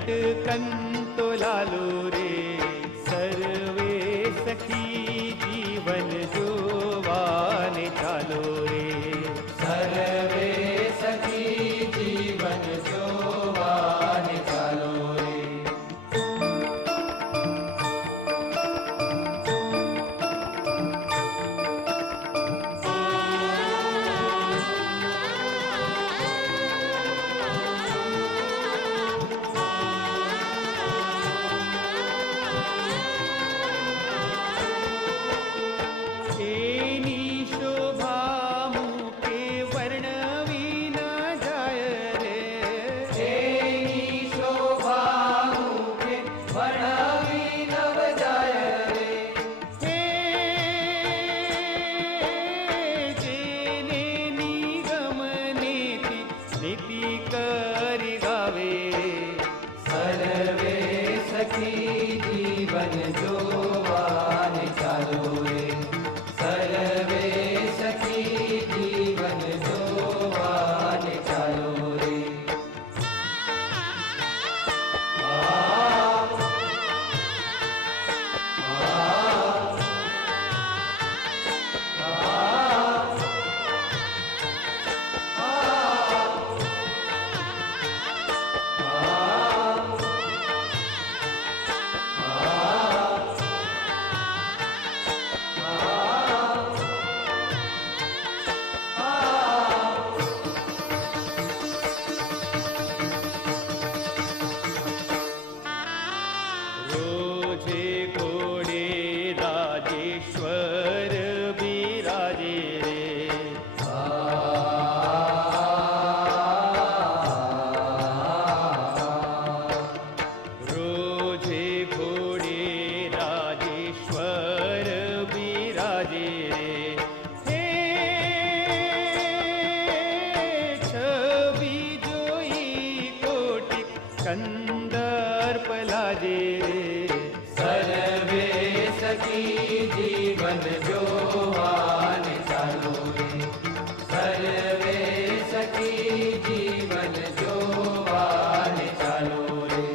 लटकन तो लालो रे सर्वे सखी जीवन जोवाने चालो रे सर्वे सखी जीवन जोवाने चालो रे। जीवन जोवाने चालो रे सर्वे सखी जीवन जोवाने चालो रे। राजेश्वर विराजे रे रोजे घोड़े राजेश्वर विराजे रे हे छवि जोई कोटि कंदर्प लाजे रे सर्वे सखी जीवन जोवाने चालो रे सर्वे सखी जीवन जोवाने चालो रे।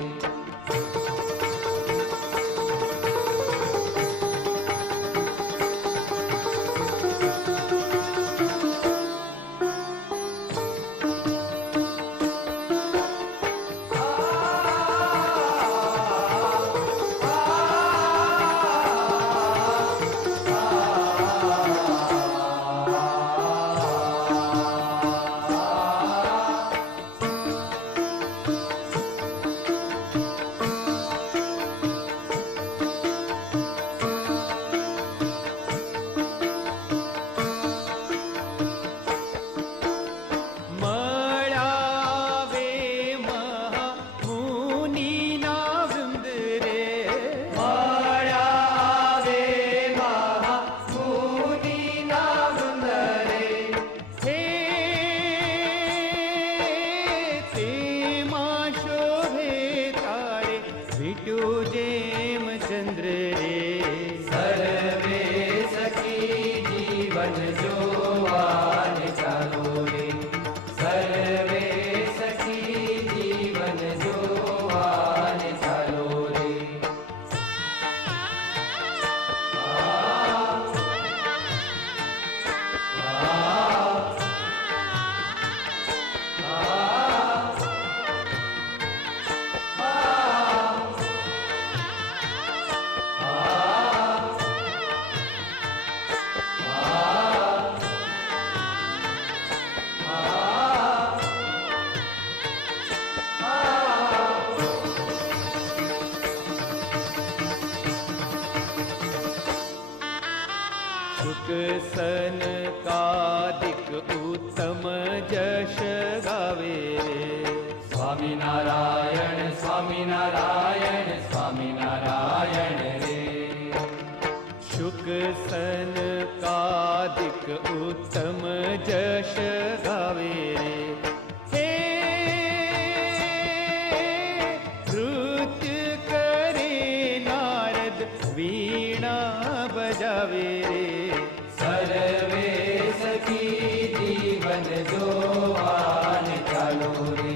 जेम चंद्र रे सर्वे सखी जीवन जोवाने चालो रे सर्वे सखी जीवन जोवाने चालो रे। शुक सन कादिक उत्तम जश गावे स्वामी नारायण स्वामी नारायण स्वामी नारायण रे। शुक सन कादिक उत्तम जश गावे रे नृत्य करे नारद वीणा बजावे रे सर्वे सखी जीवन जोवाने चालो रे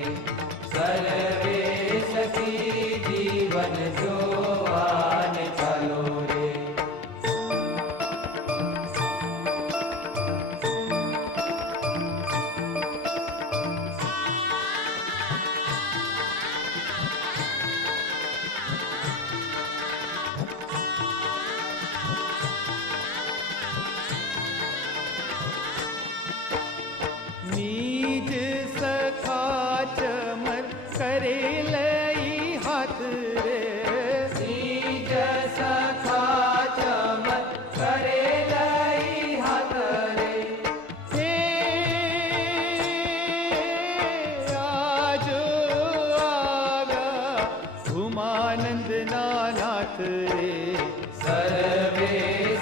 सर्वे सखी નીજ સખા ચમર કરે લઈ હાથ રે નીજ સખા ચમર કરે લઈ હાથ રે હે આજો આવ્યા ઉમાનંદના નાથ રે સર્વે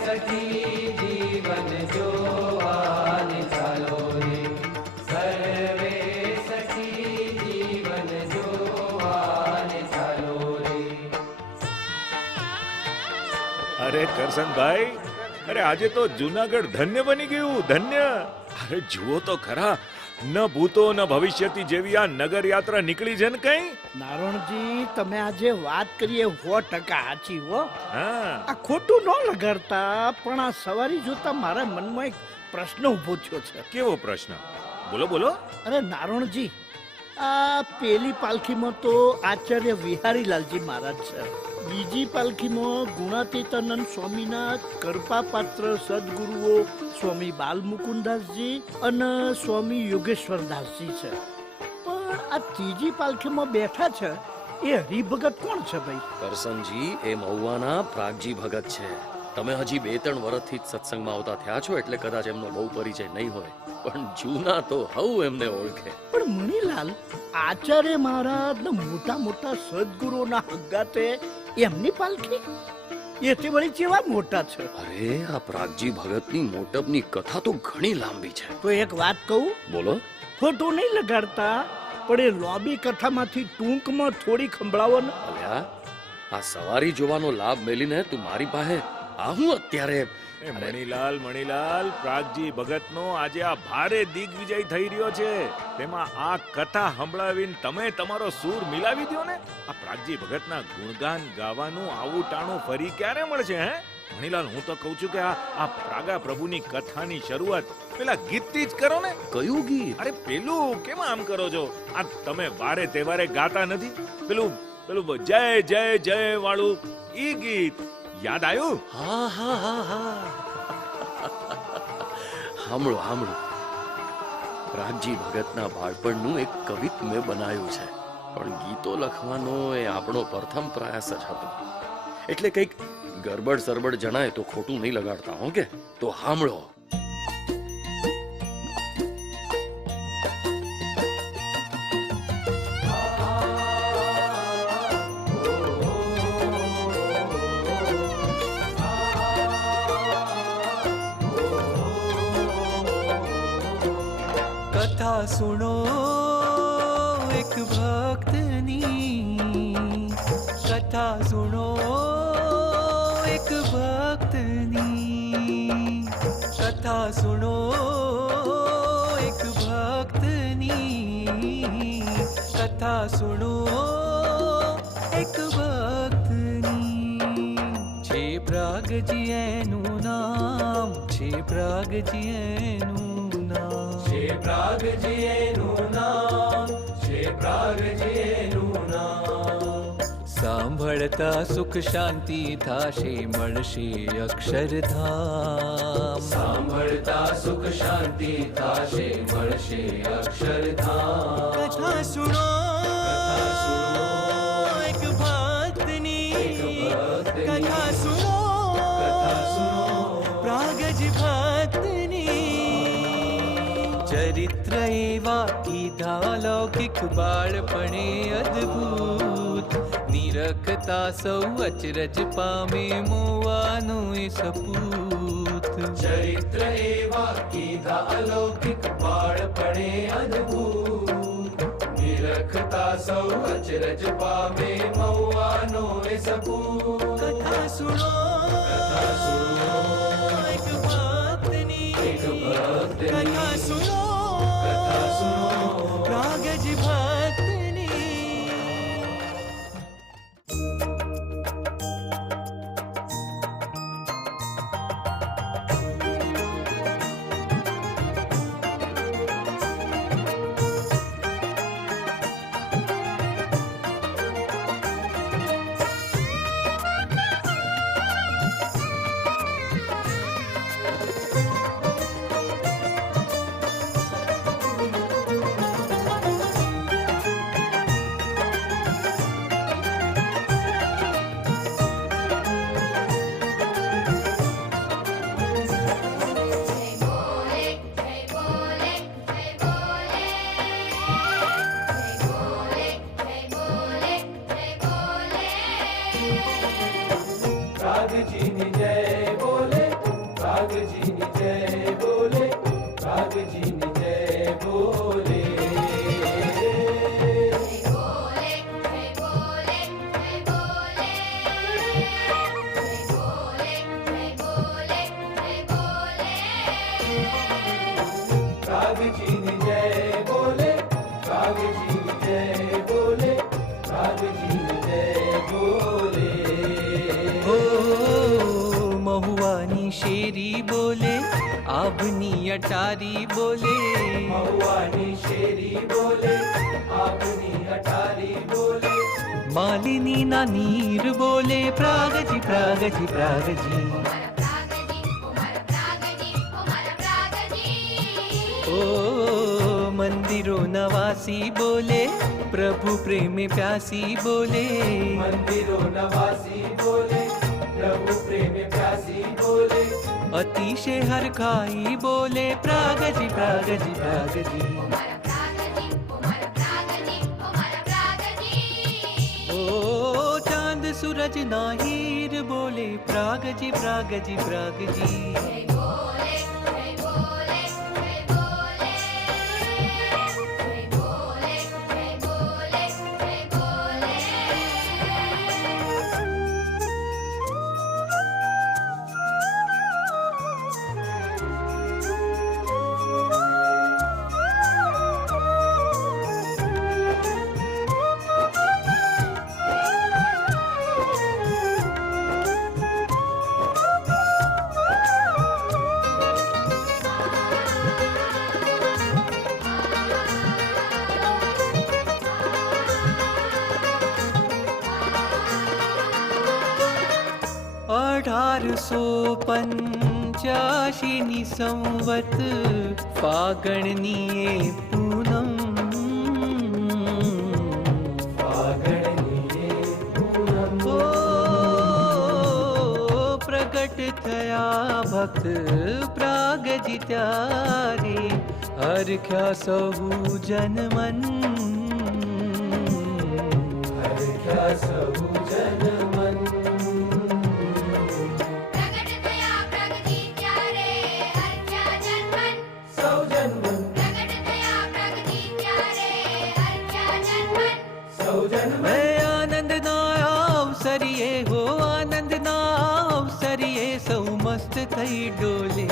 સખી જીવન જોવાને ચાલો રે સર્વે સખી જીવન જોવાને ચાલો રે અરે કરસનભાઈ, અરે આજે તો જુનાગઢ ધન્ય બની ગયું, ધન્ય. અરે જુઓ તો ખરા, ન ભૂતો ન ભવિષ્યથી જેવી આ નગર યાત્રા નીકળી છે ને કઈ. નારણજી, તમે આજે વાત કરીએ 100% સાચી હો. હા, આ ખોટું ન લગાડતા, પણ આ સવારી જોતા મારા મનમાં એક પ્રશ્ન ઊભો થયો છે. કેવો પ્રશ્ન? બોલો બોલો. અરે નારણજી, આ પેલી પાલખીમાં તો આચાર્ય વિહારીલાલજી મહારાજ છે, બીજી પાલખીમાં ગુણાતીતાનંદ સ્વામીના કૃપાપાત્ર સદગુરુઓ સ્વામી બાલમુકુદાસજી અને સ્વામી યોગેશ્વરદાસજી છે, પણ આ ત્રીજી પાલખીમાં બેઠા છે એ હરિભગત કોણ છે ભાઈ? કરસનજી, એ મહુવાના પ્રાગજી ભગત છે. તમે હજી 2-3 વર્ષથી જ સત્સંગમાં આવતા થયા છો એટલે કદાચ એમનો બહુ પરિચય નહીં હોય, પણ જૂના તો હવ એમને ઓળખે. પણ મણીલાલ, આચાર્ય મહારાજ મોટા મોટા સદગુરુના હગાતે એમની પાલખી એ તે વળી કેવા મોટા છે? અરે, આ પ્રાગજી ભગતની મોટપની કથા તો ઘણી લાંબી છે. તો એક વાત કહું, બોલો. ખોટું નહીં લગાડતા, પણ એ લોબી કથામાંથી ટૂંકમાં થોડી સંભળાવો ને. અલ્યા, આ સવારી જોવાનો લાભ મેલીને તું મારી પાસે આ હું અત્યારે? એ મણીલાલ, મણીલાલ, પ્રાગજી ભગતનો આજે આ ભારે દિગ્વિજય થઈ રહ્યો છે, તેમાં આ કથા સંભળાવીને તમે તમારો સૂર મિલાવી દો ને. આ પ્રાગજી ભગતના ગુણગાન ગાવાનું આવું ટાણું ફરી ક્યારે મળશે હે? મણીલાલ, હું તો કહું છું કે આ પ્રાગા પ્રભુની કથાની શરૂઆત પેલા ગીતથી જ કરો ને. કયું ગીત? અરે પેલું કેમ આમ કરો છો? આ તમે વારે તહેવારે ગાતા નથી? પેલું પેલું જય જય જય વાળું ઈ ગીત યાદ આવ્યું? હા હા હા હા, સાંભળો સાંભળો. પ્રાગજી ભગતના બાળપણનું એક કવિત મેં બનાવ્યું છે, પણ ગીતો લખવાનો એ આપણો પ્રથમ પ્રયાસ જ હતો, એટલે કંઈક ગરબડ સરબડ જણાય તો ખોટું નહીં લગાડતા હો કે. તો સાંભળો. કથા સુણો એક ભક્તની, કથા સુણો એક ભક્તની, કથા સુણો એક ભક્તની, કથા સુણો એક ભક્તની. છે પ્રાગજી એનું નામ, છે પ્રાગજી એનું નામ, છે પ્રાગજી એનું નામ, છે પ્રાગજી એનું નામ. સાંભળતા સુખ શાંતિ થાશે, મળશે અક્ષરધામ. સાંભળતા સુખ શાંતિ થાશે, મળશે અક્ષરધામ. કથા સુણો કથા સુણો એક ભક્તની, એક ભક્તની, કથા સુણો કથા સુણો પ્રાગજી ભક્તની. ચરિત્ર એવા કીધા લૌકિક બાળપણે અદ્ભુત, નિરખતા સૌ અચરજ પામે મોવાનું એ સપૂત. ચરિત્ર એવા કીધા અલૌકિક બાળપણે અદ્ભુત, નિરખતા સૌ અચરજ પામે મૌવાનો એ સપૂત. કથા સુણો કથા સુણો એક ભક્તની, એક ભક્તની, કથા સુણો કથા સુણો પ્રાગજી ભક્તની. प्राग जी ने जय बोले, प्राग जी ने जय बोले, प्राग जी ने जय बोले। ओ महुआनी शेरी बोले, आभनी अटारी बोले, महुआनी शेरी बोले, आपनी अटारी बोले, मालिनी ना नीर बोले, प्रागजी प्रागजी प्रागजी। ओ मंदिरों नवासी बोले, प्रभु प्रेम प्यासी बोले, मंदिरों नवासी बोले, प्रभु प्रेम प्यासी बोले, अतिशय हर खाई बोले, प्रागजी प्रागजी प्रागजी। ओ चांद सूरज नाहीर बोले, प्रागजी प्रागजी प्रागजी। अठारसो पंचाशीनी संवत फागणनीये पूनम, फागणनीये पूनम, ओ प्रकट थया भक्त प्रागजी त्यारे, हरख्या सहु जनमन, हरख्या सहु जनमन। मैं आनंद ना अवसरिये हो, आनंद ना अवसरिये, सौ मस्त थई डोले।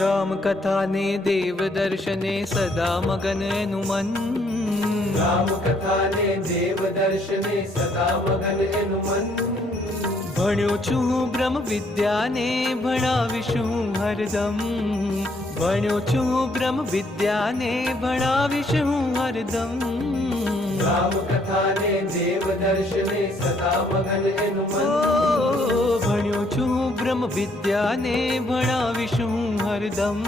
राम कथा ने देव दर्शने सदा मगन एनु मन, राम कथा ने देव दर्शने सदा मगन एनु मन। भण्यो छूं ब्रह्म विद्या ने भणाविशुं हरदम, भण्यो छूं ब्रह्म विद्या ने भणाविशुं हरदम। राम कथा ने देव दर्शने सदा मगन एनु मन। भण्यो छूं ब्रह्म विद्या ने भणाविशुं हरदम।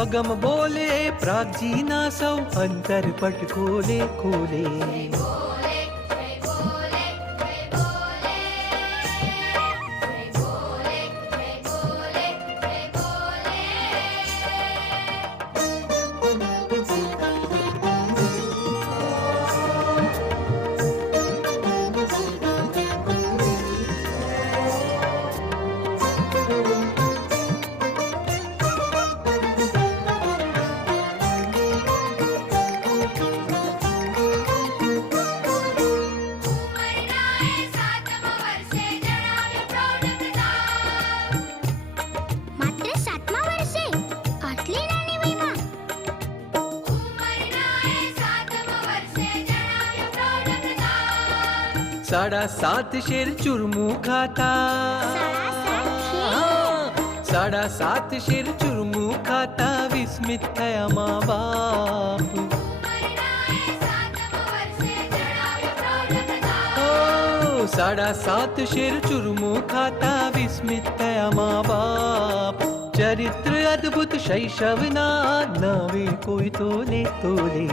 अगम बोले प्राजी ना सौ, अंतर पट खोले खोले। साड़ा सात शेर चुरमू खाता, साड़ा सात शेर चुरमू खाता, विस्मित थया माँ बाप। ओ साड़ा सात शेर चुरमू खाता, विस्मित थया माँ बाप। चरित्र अद्भुत शैशव ना, नवे कोई तोले तोले।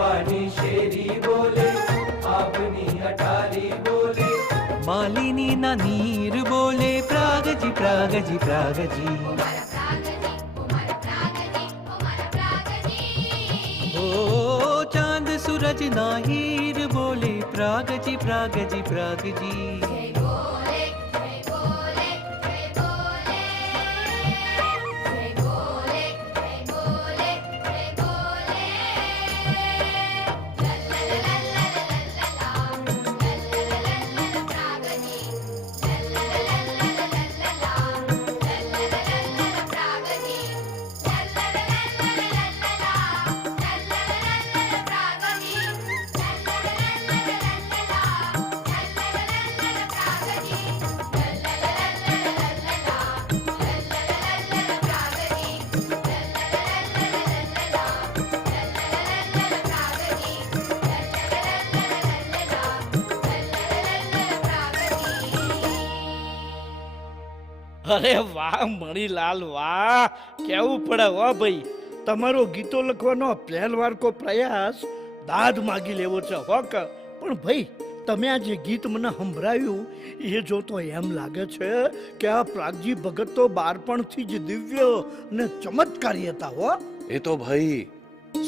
સેવાની શેરી બોલે આપની અટારી બોલે માલિની ના નીર બોલે પ્રાગજી પ્રાગજી પ્રાગજી ઓ ચાંદ સૂરજ ના હીર બોલે પ્રાગજી પ્રાગજી પ્રાગજી અરે વાહ મણીલાલ વાહ કેવું પડે હો ભાઈ તમારો ગીતો લખવાનો પહેલવાર કો પ્રયાસ દાદ માગી લેવો છે હો કે પણ ભાઈ તમે આ જે ગીત મને સંભળાયું એ જોતો એમ લાગે છે કે આ પ્રાગજી ભગત તો બાળપણથી જ દિવ્ય ને ચમત્કારી હતા હો એ તો ભાઈ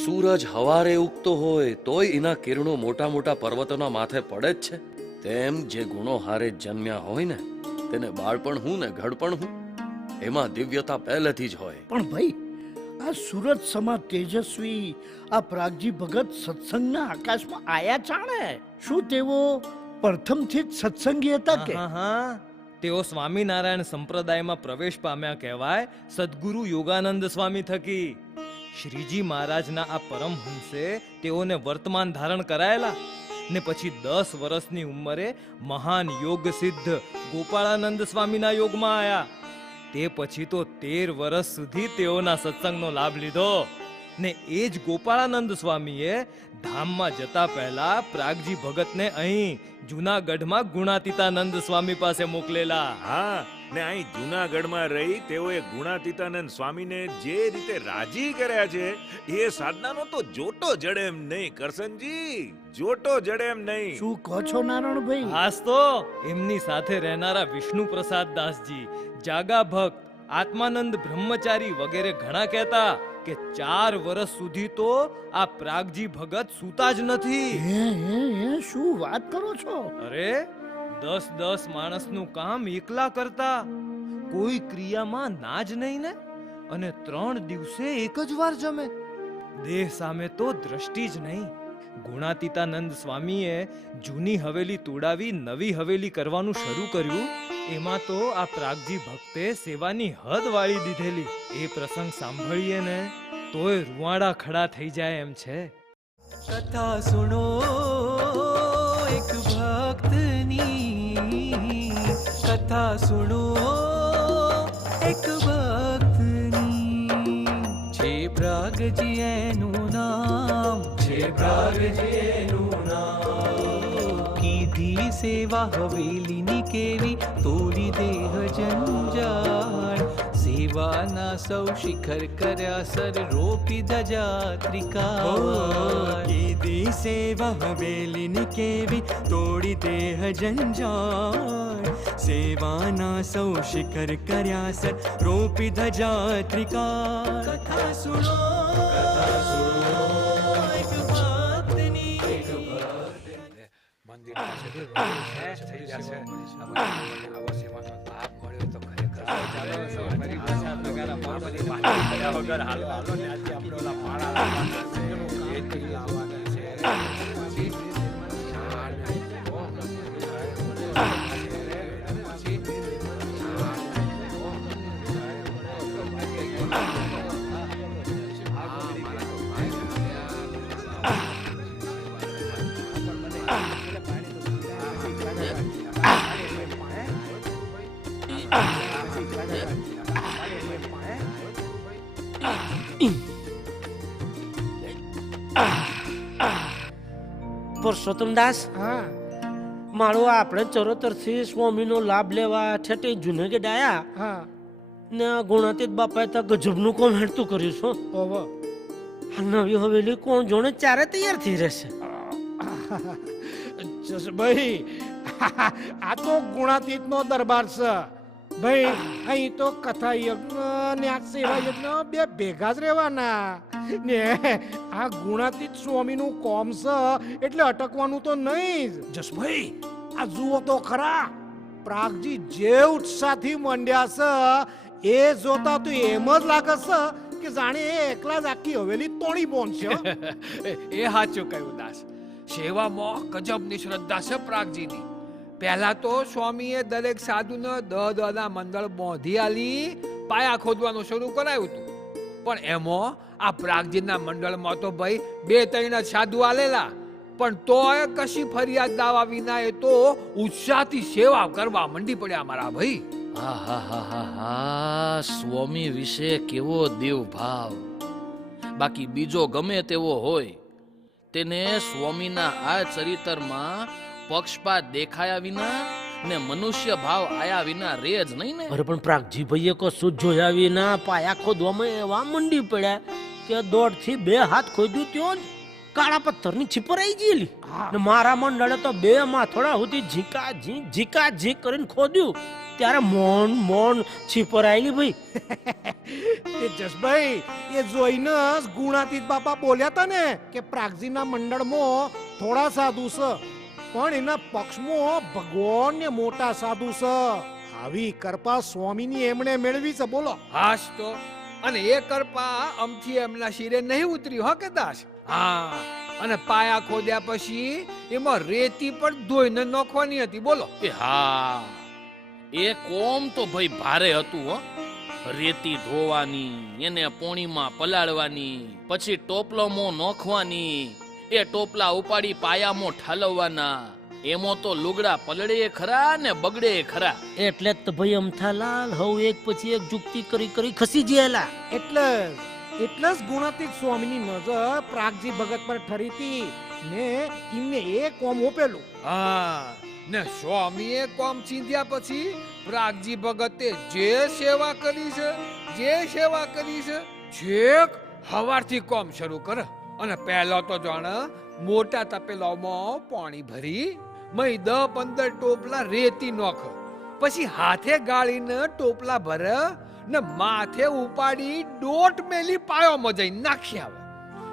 સૂરજ હવારે ઉગતો હોય તોય એના કિરણો મોટા મોટા પર્વતોના માથે પડે જ છે તેમ જે ગુણો હારે જન્મ્યા હોય ને તેને બાળપણ હું ને ઘડપણ હું એમાં દિવ્યતા પહેલેથી જ હોય પણ ભાઈ આ સુરત સમા તેજસ્વી આ પ્રાગજી ભગત સત્સંગના આકાશમાં આયા જાણે શું તેઓ પ્રથમથી જ સત્સંગી હતા કે હા તેઓ સ્વામિનારાયણ સંપ્રદાયમાં પ્રવેશ પામ્યા કહેવાય સદગુરુ યોગાનંદ સ્વામી થકી શ્રીજી મહારાજના આ પરમહંસે તેઓને વર્તમાન ધારણ કરાયેલા ને પછી 10 વર્ષની ઉંમરે મહાન યોગ સિદ્ધ ગોપાળાનંદ સ્વામીના યોગમાં આયા તે પછી તો 13 વર્ષ સુધી તેઓના સત્સંગનો લાભ લીધો ને એ જ ગોપાળાનંદ સ્વામીએ ધામમાં જતા પહેલા પ્રાગજી ભગતને અહીં જૂનાગઢમાં ગુણાતીતાનંદ સ્વામી પાસે મોકલેલા હા ને અહીં જૂનાગઢમાં રહી તેઓએ ગુણાતીતાનંદ સ્વામીને જે રીતે રાજી કર્યા છે એ સાધનાનો તો જોટો જડે એમ નહીં કરસનજી જોટો જડે એમ નહીં શું કહો છો નારાયણભાઈ હાસ તો એમની સાથે રહેનારા વિષ્ણુ પ્રસાદ દાસજી જાગા ભક્ત આત્માનંદ બ્રહ્મચારી વગેરે ઘણા કહેતા કે 4 વર્ષ સુધી તો આ પ્રાગજી ભગત સૂતા જ નથી હે શું વાત કરો છો અરે 10 માણસનું કામ એકલા કરતા કોઈ ક્રિયામાં ના જ નહીં ને અને 3 દિવસે એક જ વાર જમે દેહ સામે તો દ્રષ્ટિ જ નહીં ગુણાતીતાનંદ સ્વામીએ જૂની હવેલી તોડાવી નવી હવેલી કરવાનું શરૂ કર્યું એમાં તો આ પ્રાગજી ભક્તે સેવાની હદ વાળી દીધેલી એ પ્રસંગ સાંભળીએ ને તોય રૂવાડા ખડા થઈ જાય એમ છે કથા સુનો એક ભક્તની કથા સુનો એક ભક્તની છે પ્રાગજી એનું નામ છે પ્રાગજી એનું નામ કીધી સેવા હવેલીની કેવી તોડી દેહ જંજાળ સેવાના સૌ શિખર કર્યા સર રોપી ધજા ત્રિકાળ કીધી સેવા હવેલીની કેવી તોડી દેહ જંજાળ સેવાના સૌ શિખર કર્યા સર રોપી ધજા ત્રિકાળ કથા સુનો એક ભક્તની પુરુષોત્તમદાસ મારો આપણે ચરોતરથી સ્વામીનો લાભ લેવા છેટે જુનાગઢ આયા ને ગુણાતીત બાપાએ તો ગજબનું કોમ હેડતું કર્યું છું આ નવી હવેલી કોણ જોણે ચારે તૈયાર થઈ રહેશે. ભાઈ આ તો ગુણાતીત નો દરબાર છે ભાઈ. અહીં તો કથા યજ્ઞ ને આ સેવા યજ્ઞ બે ભેગા જ રહેવાના ને. આ ગુણાતીત સ્વામી નું કોમ છે એટલે અટકવાનું તો નહીં જ. જસભાઈ આ જુઓ તો ખરા, પ્રાગજી જે ઉત્સાહથી મંડ્યા છે એ જોતા તો એમ જ લાગે છે કે જાણે એ એકલા જ આખી હવેલી તોડી પહોંચશે. એ સાચું કહ્યું દાસ. સેવામાં ગજબની શ્રદ્ધા છે પ્રાગજીની. પહેલા તો સ્વામીએ દરેક સાધુને દના મંડળ બાંધી આલી પાયા ખોદવાનું શરૂ કરાયું હતું. પણ એમાં આ પ્રાગજીના મંડળમાં તો ભાઈ 2-3 જ સાધુ આલેલા, પણ તોય કશી ફરિયાદ દાવા વિના એ તો ઉત્સાહથી સેવા કરવા મંડી પડ્યા મારા ભાઈ. આહાહાહાહા, સ્વામી વિશે કેવો દેવ ભાવ. બાકી બીજો ગમે તેવો હોય, તેને સ્વામીના આ ચરિત્રમાં પક્ષપાત દેખાયા વિના ને મનુષ્ય ભાવ આયા વિના રે જ નહીં ને. અરે પણ પ્રાગજી ભાઈએ કશું જોયા વિના પાયા ખોદવામાં એવા મંડી પડ્યા કે 1.5 થી 2 હાથ ખોદ્યું ત્યાં જ કાળા પથ્થરની છીપર આવી ગયેલી. ને મારા મંડળે તો 2 માથોડા સુધી ઝીંક કરીને ખોદ્યું ત્યારે મોન છીપર આવેલી ભાઈ. એ જસભાઈ એ જોઈને જ ગુણાતીત બાપા બોલ્યા હતા ને કે પ્રાગજીના મંડળમાં થોડા સાધુ છે પણ એના પક્ષમાં ભગવાન ને મોટા સાધુ છે. આવી કૃપા સ્વામીની એમણે મેળવી છે. બોલો. હાશ તો. અને એ કૃપા અમથી એમના શિરે નહીં ઉતરી હો કે દાસ. હા, અને પાયા ખોદ્યા પછી એમાં રેતી પણ ધોઈને નાખવાની હતી. બોલો. એ હા, એ કોમ તો ભાઈ ભારે હતું હો. રેતી ધોવાની, એને પોણીમાં પલાળવાની, પછી ટોપલામાં નોખવાની, એ ટોપલા ઉપાડી પાયામાં ઠાલવવાના. એમાં તો લુગડા પલળે ખરા ને બગડે ખરા. એટલે જ તો ભાઈ અમથાલાલ હવ એક પછી એક જુક્તિ કરી ખસી ગયેલા. એટલે જ ગુણાતીત સ્વામીની નજર પ્રાગજી ભગત પર ઠરી હતી ને એમને એ કોમ ઓપેલું. હા, ને સ્વામીએ કોમ ચીંધ્યા પછી પ્રાગજી ભગતે જે સેવા કરી છે છેક હવારથી કોમ શરૂ કરે. અને પહેલો તો જાણે મોટા તપેલામાં પાણી ભરી મય 10-15 ટોપલા રેતી નોખ, પછી હાથે ગાળીને ટોપલા ભરે ને માથે ઉપાડી દોટ મેલી પાયોમાં જઈ નાખી આવે.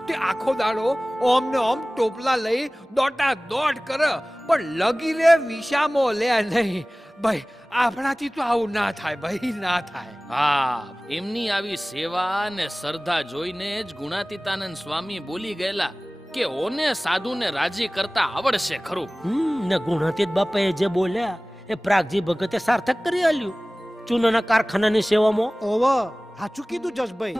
તે આખો દાડો ઓમ ને ઓમ ટોપલા લઈ દોટા દોડ કરે પણ લગી રે વિશામો લે નહીં. ભાઈ આપણાથી તો આવું ના થાય ભાઈ, ના થાય. હા, એમની આવી સેવા ને શ્રદ્ધા જોઈને જ ગુણાતીતાનંદ સ્વામી બોલી ગયેલા કે ઓને સાધુને રાજી કરતા આવડશે ખરું. ને ગુણાતીત બાપાએ જે બોલ્યા એ પ્રાગજી ભગતે સાર્થક કરી આલ્યું. ચૂનાના કારખાનાની સેવામાં. ઓવો સાચું કીધું જસભાઈ.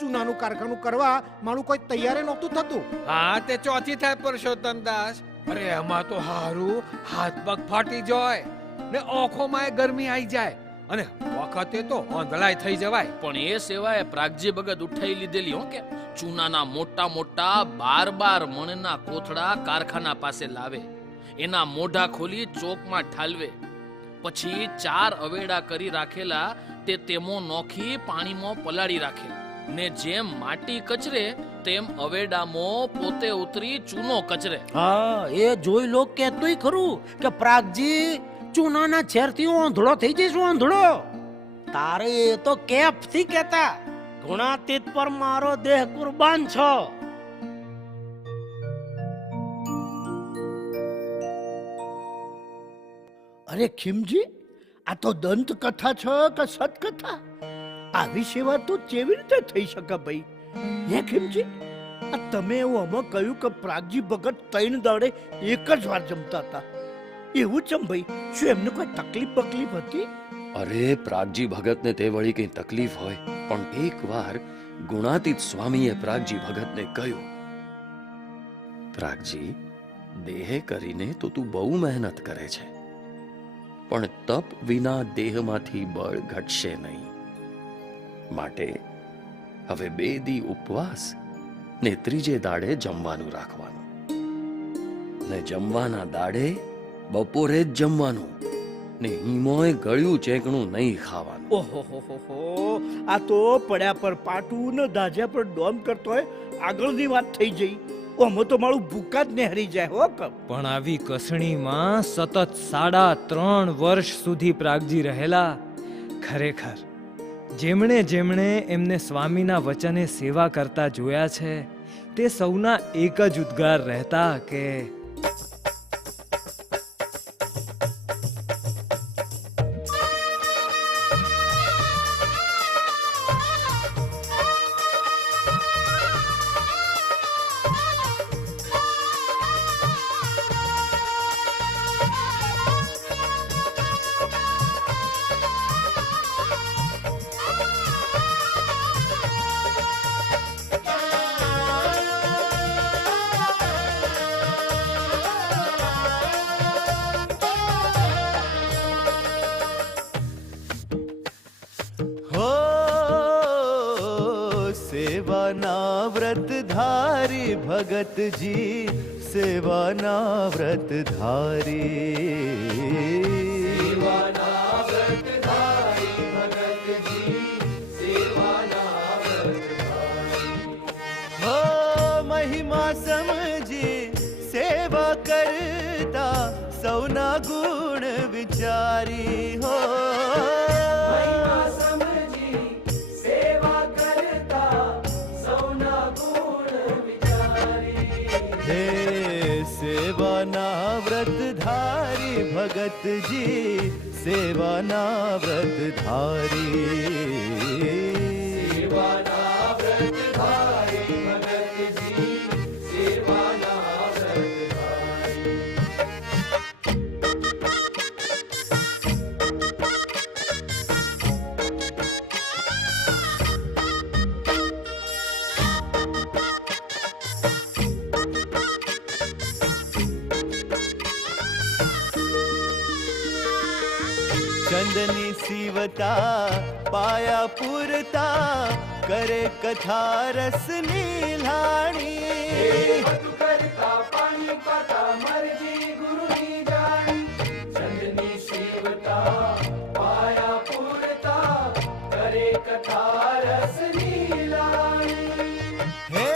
ચૂનાનું કારખાનું કરવા મારું કોઈ તૈયાર નહોતું થતું. હા, તે ચોથી થાય પરસોત્તમ દાસ. અરે એમાં તો હારું હાથ પગ ફાટી જાય ને આંખોમાં ગરમી આવી જાય અને વખતે તો આંધળાય થઈ જવાય. પણ એ સેવાએ પ્રાગજી ભગત ઉઠાઈ લીધેલી હો કે ચૂનાના મોટા મોટા 12 મણના કોથળા કારખાના પાસે લાવે, એના મોઢા ખોલી ચોકમાં ઠાલવે, પછી 4 અવેડા કરી રાખેલા તે તેમાં નોખી પાણીમાં પલાળી રાખે ને જેમ માટી કચરે તેમ અવેડામાં પોતે ઉતરી ચૂનો કચરે. હા, એ જોઈ લો કેતોય ખરું કે પ્રાગજી ચૂનાના છેરથી ઓંધળો થઈ જઈશું. ઓંધળો તારે એ તો કેફથી કહેતા ગુણાતીત પર મારો દેહ કુરબાન છો. અરે ખીમજી, આ તો દંત કથા છે કે સતકથા? આવી સેવા તો કેવી રીતે થઈ શકે ભાઈ? હે ખીમજી, આ તમે એવું અમે કહ્યું કે પ્રાગજી ભગત 3 દાડે એક જ વાર જમતા હતા. એવું ચમ ભાઈ? શું એમને કોઈ તકલીફ હતી? અરે પ્રાગજી ભગતને તે વળી કઈ તકલીફ હોય, પણ એકવાર ગુણાતીત સ્વામીએ પ્રાગજી ભગતને કહ્યું, પ્રાગજી, દેહ કરીને તો તું બહુ મહેનત કરે છે, પણ તપ વિના દેહમાંથી બળ ઘટશે નહીં. માટે હવે 2 દી ઉપવાસ ને 3જે દાડે જમવાનું રાખવાનું, ને જમવાના દાડે બપોરે જ જમવાનું. ને ઈમોય ગળ્યું ચેકણું નહીં ખાવાનું. ઓહો હો હો હો, આ તો પડ્યા પર પાટું ને દાજ્યા પર ડોમ કરતો હોય આગળની વાત થઈ જઈ. ઓમો તો મારું ભૂકા જ નેહરી જાય હો કપ. પણ આવી કસણીમાં સતત 3.5 વર્ષ સુધી પ્રાગજી રહેલા. ખરેખર જેમણે જેમણે એમને સ્વામીના વચને સેવા કરતા જોયા છે તે સૌના એક જ ઉદ્ગાર રહેતા કે हो सेवाना व्रत धारी भगत जी, सेवाना व्रत धारी. हो महिमा समझी सेवा करता सौना गुण विचारी. हो हे सेवाना व्रत धारी भगत जी, सेवाना व्रत धारी. चंदनी सीवता पाया पुरता करे कथा रस नीलाणी. हे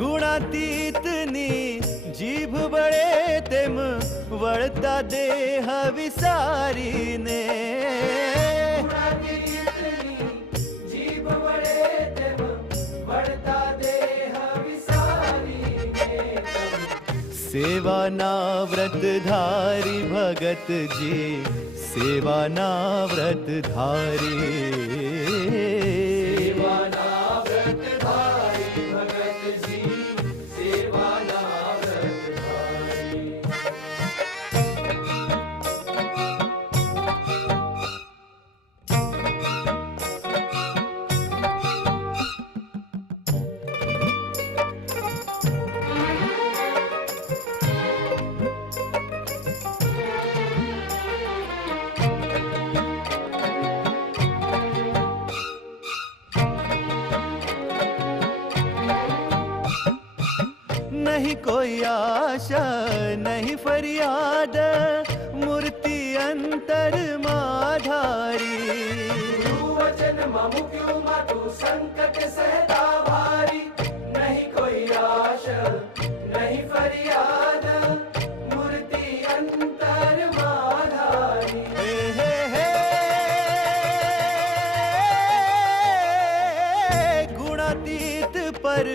गुणातीतनी जीभ बळे तेम वळता देह विसारीने. सेवाना व्रत धारी भगत जी, सेवाना व्रत धारी. नहीं कोई आशा नहीं फरियाद, मूर्ति अंतर माधारी. हे हे हे गुणातीत पर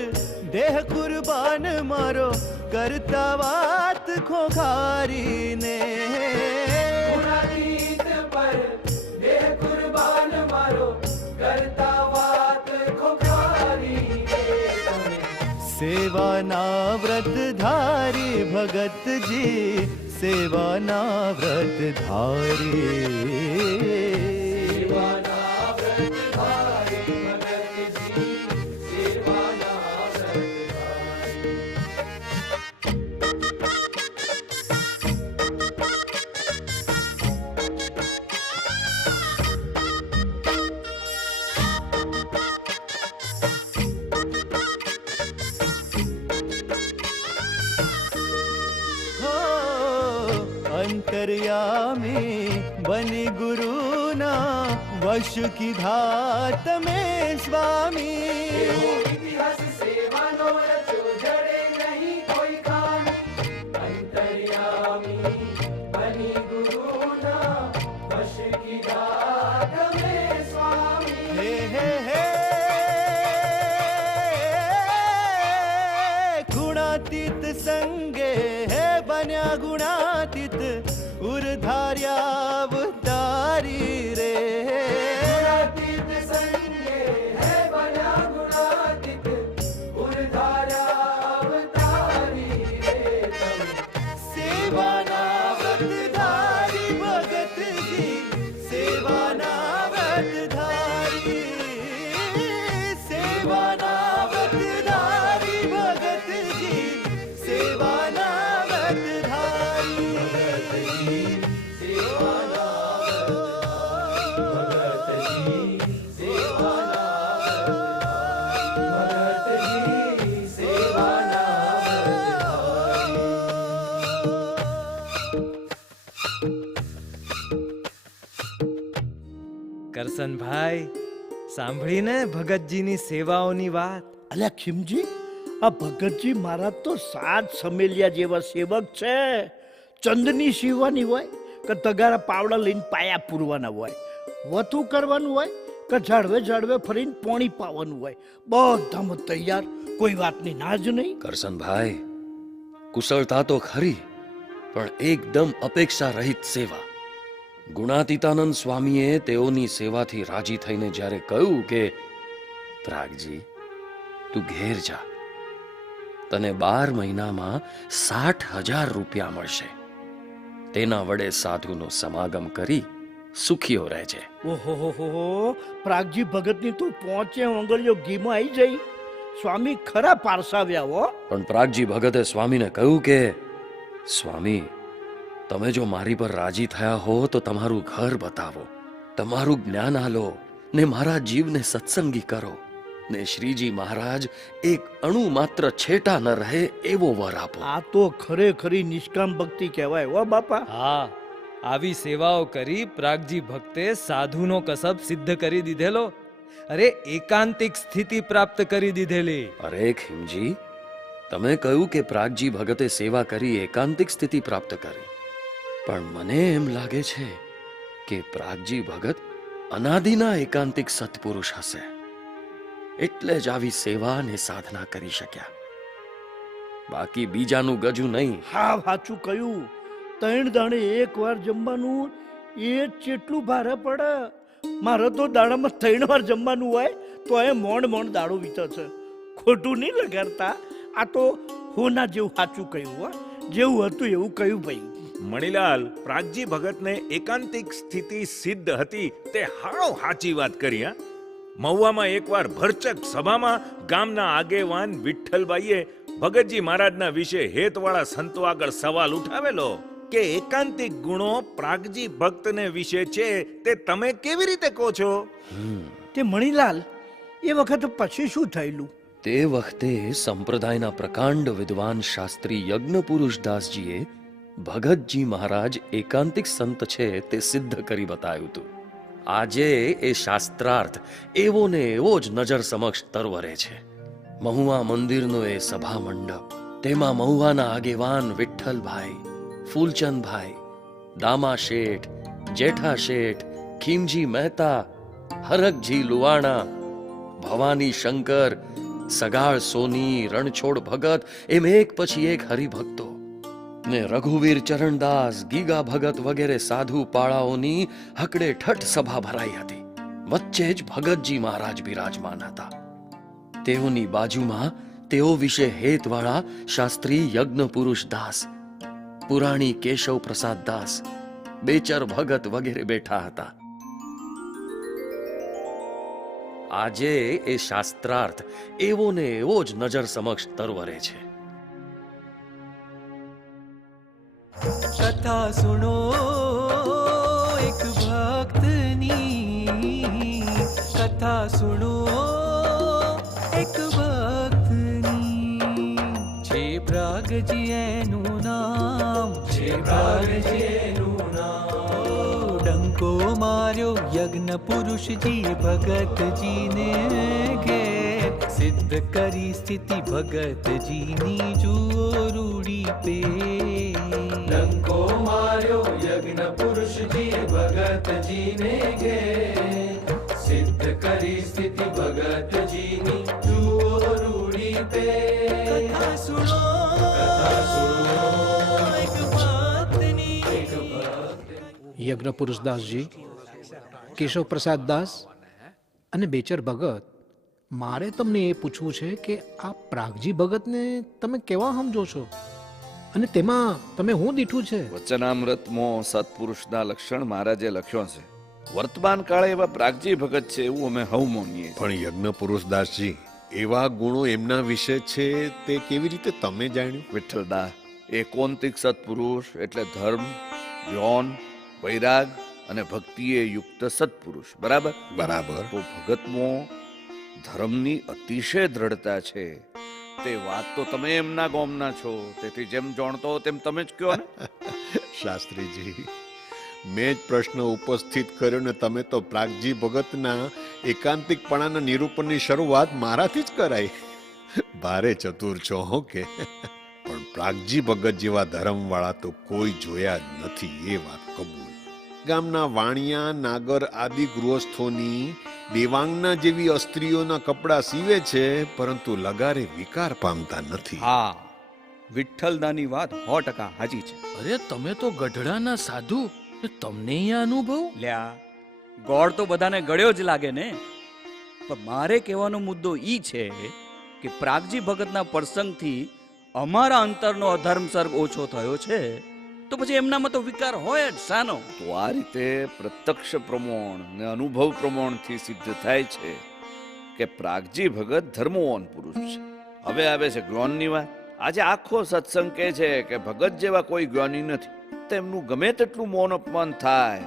देह कुर्बान मारो करता बात खोखारी ने. सेवाना व्रत धारी भगत जी, सेवाना व्रत धारी. અંતર્યામી બની ગુરુના વશ કીધા તમે સ્વામી. ઇતિહાસ સેવાનો રચ્યો જડે નહીં કોઈ ખામી. અંતર્યામી બની ગુરુના વશ કીધા તમે સ્વામી. હે હે હે ગુણાતીત સંગે હે બન્યા ગુણાતીત ઉર્ધાર્યા અવતારી રે. ગુણાતીત સંગે હે બન્યા ગુણાતીત ઉર્ધાર્યા અવતારી રે તમે. સેવાના વ્રતધારી ભગતજી સેવાના વ્રતધારી. સેવાના વ્રતધારી ભગતજી સેવાના વ્રતધારી. કરસનભાઈ, સાંભળીને ભગતજીની સેવાઓની વાત? અલ્યા ખીમજી, આ ભગતજી મહારાજ તો સાત સમેલિયા જેવા સેવક છે. ચંદની સીવવાની હોય કે તગારા પાવડા લઈને પાયા પૂરવાના હોય, વતું કરવાનું હોય કે ઝાડવે ઝાડવે ફરીને પોણી પાવાનું હોય, બધામાં તૈયાર, કોઈ વાતની ના જ નહીં. કરસનભાઈ, કુશળતા તો ખરી, પણ એકદમ અપેક્ષા રહિત સેવા. ગુણાતીતાનંદ સ્વામીએ તેઓની સેવાથી રાજી થઈને જ્યારે કહ્યું કે પ્રાગજી, તું ઘેર જા, તને 12 મહિનામાં 60,000 રૂપિયા મળશે. તેના વડે સાધુનો સમાગમ કરી સુખીઓ રહેજે. ઓહો, પ્રાગજી ભગતની તું પહોંચે આંગળીઓ ઘીમાં આવી જઈ. સ્વામી ખરા પારસાવ્યા હો. પણ પ્રાગજી ભગતે સ્વામીને કહ્યું કે સ્વામી, તમે જો મારી પર રાજી થયા હો તો તમારું ઘર બતાવો, તમારું જ્ઞાન આલો ને મારા જીવને સત્સંગી કરો, ને શ્રીજી મહારાજ એક અણુ માત્ર છેટા ન રહે એવો વર આપો. આ તો ખરેખરી નિષ્કામ ભક્તિ કહેવાય હો બાપા. હા, આવી સેવાઓ કરી પ્રાગજી ભક્તે સાધુનો કસબ સિદ્ધ કરી દીધેલો. અરે, એકાંતિક સ્થિતિ પ્રાપ્ત કરી દીધેલી. અરે ખીમજી, તમે કહ્યું કે પ્રાગજી ભગતે સેવા કરી એકાંતિક સ્થિતિ પ્રાપ્ત કરી, પણ મને એમ લાગે છે કે પ્રાગજી ભગત અનાદિના એકાંતિક સત્પુરુષ હશે, એટલે જ આવી સેવા અને સાધના કરી શક્યા. બાકી બીજાનું ગજુ નહીં. હા, સાચું કહ્યું. 3 દાણે એક વાર જમવાનું એ કેટલું ભારે પડે. મારે તો દાડામાં 3 વાર જમવાનું હોય તો એ મોણ દાડો વીતે છે. ખોટું નહીં લગાડતા. આ તો હોના જેવું સાચું કહ્યું હો. જેવું હતું એવું કહ્યું ભાઈ. મણીલાલ, પ્રાગજી ભગતને એકાંતિક સ્થિતિ સિદ્ધ હતી તે હાવ સાચી વાત કરી. હા, મહુવામાં એકવાર ભરચક સભામાં ગામના આગેવાન વિઠ્ઠલબાઈએ ભગતજી મહારાજના વિશે હેતવાળા સંતો આગળ સવાલ ઉઠાવેલો કે એકાંતિક ગુણો પ્રાગજી ભક્તને વિશે છે તે તમે કેવી રીતે કહો છો? તે મણીલાલ, એ વખત પછી શું થયેલું? તે વખતે સંપ્રદાયના પ્રકાંડ વિદ્વાન શાસ્ત્રી યજ્ઞ પુરુષદાસજીએ ભગતજી મહારાજ એકાંતિક સંત છે તે સિદ્ધ કરી બતાવ્યું હતું. આજે એ શાસ્ત્રાર્થ એવો ને એવો જ નજર સમક્ષ તરવરે છે. મહુવા મંદિરનો એ સભા મંડપ, તેમાં મહુવાના આગેવાન વિઠ્ઠલભાઈ, ફૂલચંદભાઈ, દામા શેઠ, જેઠા શેઠ, ખીમજી મહેતા, હરકજી લુવાણા, ભવાની શંકર, સગાળ સોની, રણછોડ ભગત, એમ એક પછી એક હરિભક્તો ને રઘુવીર ચરણદાસ, ગીગા ભગત વગેરે સાધુ પાળાઓની હકડે ઠઠ સભા ભરાઈ હતી. વચ્ચે જ ભગતજી મહારાજ બિરાજમાન હતા. તેઓની બાજુમાં તેઓ વિશે હેતવાળા શાસ્ત્રી યજ્ઞ પુરુષ દાસ, પુરાણી કેશવ પ્રસાદ દાસ, બેચર ભગત વગેરે બેઠા હતા. આજે એ શાસ્ત્રાર્થ એવો ને એવો જ નજર સમક્ષ તરવરે છે. કથા સુનો એક ભક્તની, કથા સુનો એક ભક્તની. છે પ્રાગજી એનું નામ, છે પ્રાગજી એનું ડંકો માર્યો યજ્ઞ પુરુષજી ભગતજીને ઘેર સિદ્ધ કરી સ્થિતિ ભગતજીની જુઓ રૂડી પે ડંકો માર્યો યજ્ઞ પુરુષજી ભગતજીને ઘેર સિદ્ધ કરી સ્થિતિ ભગતજીની જુઓ રૂડી પે કથા સુણો એક ભક્તની યજ્ઞ પુરુષદાસજી, કેશવ પ્રસાદ દાસ અને બેચર ભગત, મારે તમને એ પૂછવું છે કે આ પ્રાગજી ભગતને તમે કેવા સમજો છો અને તેમાં તમે હું દીઠું છે? વચનામૃતમાં સત્પુરુષના લક્ષણ મહારાજે લખ્યો છે. વર્તમાન કાળે એવા પ્રાગજી ભગત છે એવું અમે હવ માનીએ છીએ. પણ યજ્ઞ પુરુષદાસજી, એવા ગુણો એમના વિશે છે તે કેવી રીતે તમે જાણ્યું? વિઠ્ઠલદા, એકોંતિક સત્પુરુષ એટલે ધર્મ, જ્ઞાન, વૈરાગ અને ભક્તિએ યુક્ત સત્પુરુષ. બરાબર બરાબર. તો ભગતમાં ધર્મની અતિશય દ્રઢતા છે. તે વાત તો તમે એમના ગોમના છો, તેથી જેમ જાણતો હો તેમ તમે જ કહો ને. શાસ્ત્રીજી, મેં જ પ્રશ્ન ઉપસ્થિત કર્યો ને તમે તો પ્રાગજી ભગતના એકાંતિકપણાના નિરૂપણની શરૂઆત મારાથી જ કરાઈ. ભારે ચતુર છો હો કે. પણ પ્રાગજી ભગત જેવા ધર્મવાળા તો કોઈ જોયા જ નથી, એ વાત કબૂલ. ગામના વાણિયા, નાગર આદિ ગૃહસ્થોની દેવાંગના જેવી સ્ત્રીઓના કપડા સીવે છે, પરંતુ લગારે વિકાર પામતા નથી. હા, વિઠ્ઠલદાની વાત 100% હાજી છે. અરે તમે તો ગઢડાના સાધુ, તમને અહીંયા અનુભવ? લ્યા, ગોળ તો બધાને ગળ્યો જ લાગે ને. પણ મારે કહેવાનો મુદ્દો ઈ છે કે પ્રાગજી ભગતના પ્રસંગથી અમારા અંતરનો અધર્મ સર્ગ ઓછો થયો છે, તો પછી એમનામાં તો વિકાર હોય જ શાનો? તો આ રીતે પ્રત્યક્ષ પ્રમાણ ને અનુભવ પ્રમાણથી સિદ્ધ થાય છે કે પ્રાગજી ભગત ધર્મવાન પુરુષ છે. હવે આવે છે જ્ઞાનની વાત. આજે આખો સત્સંગ કહે છે કે ભગત જેવા કોઈ જ્ઞાની નથી. તેમનું ગમે તેટલું મૌન અપમાન થાય,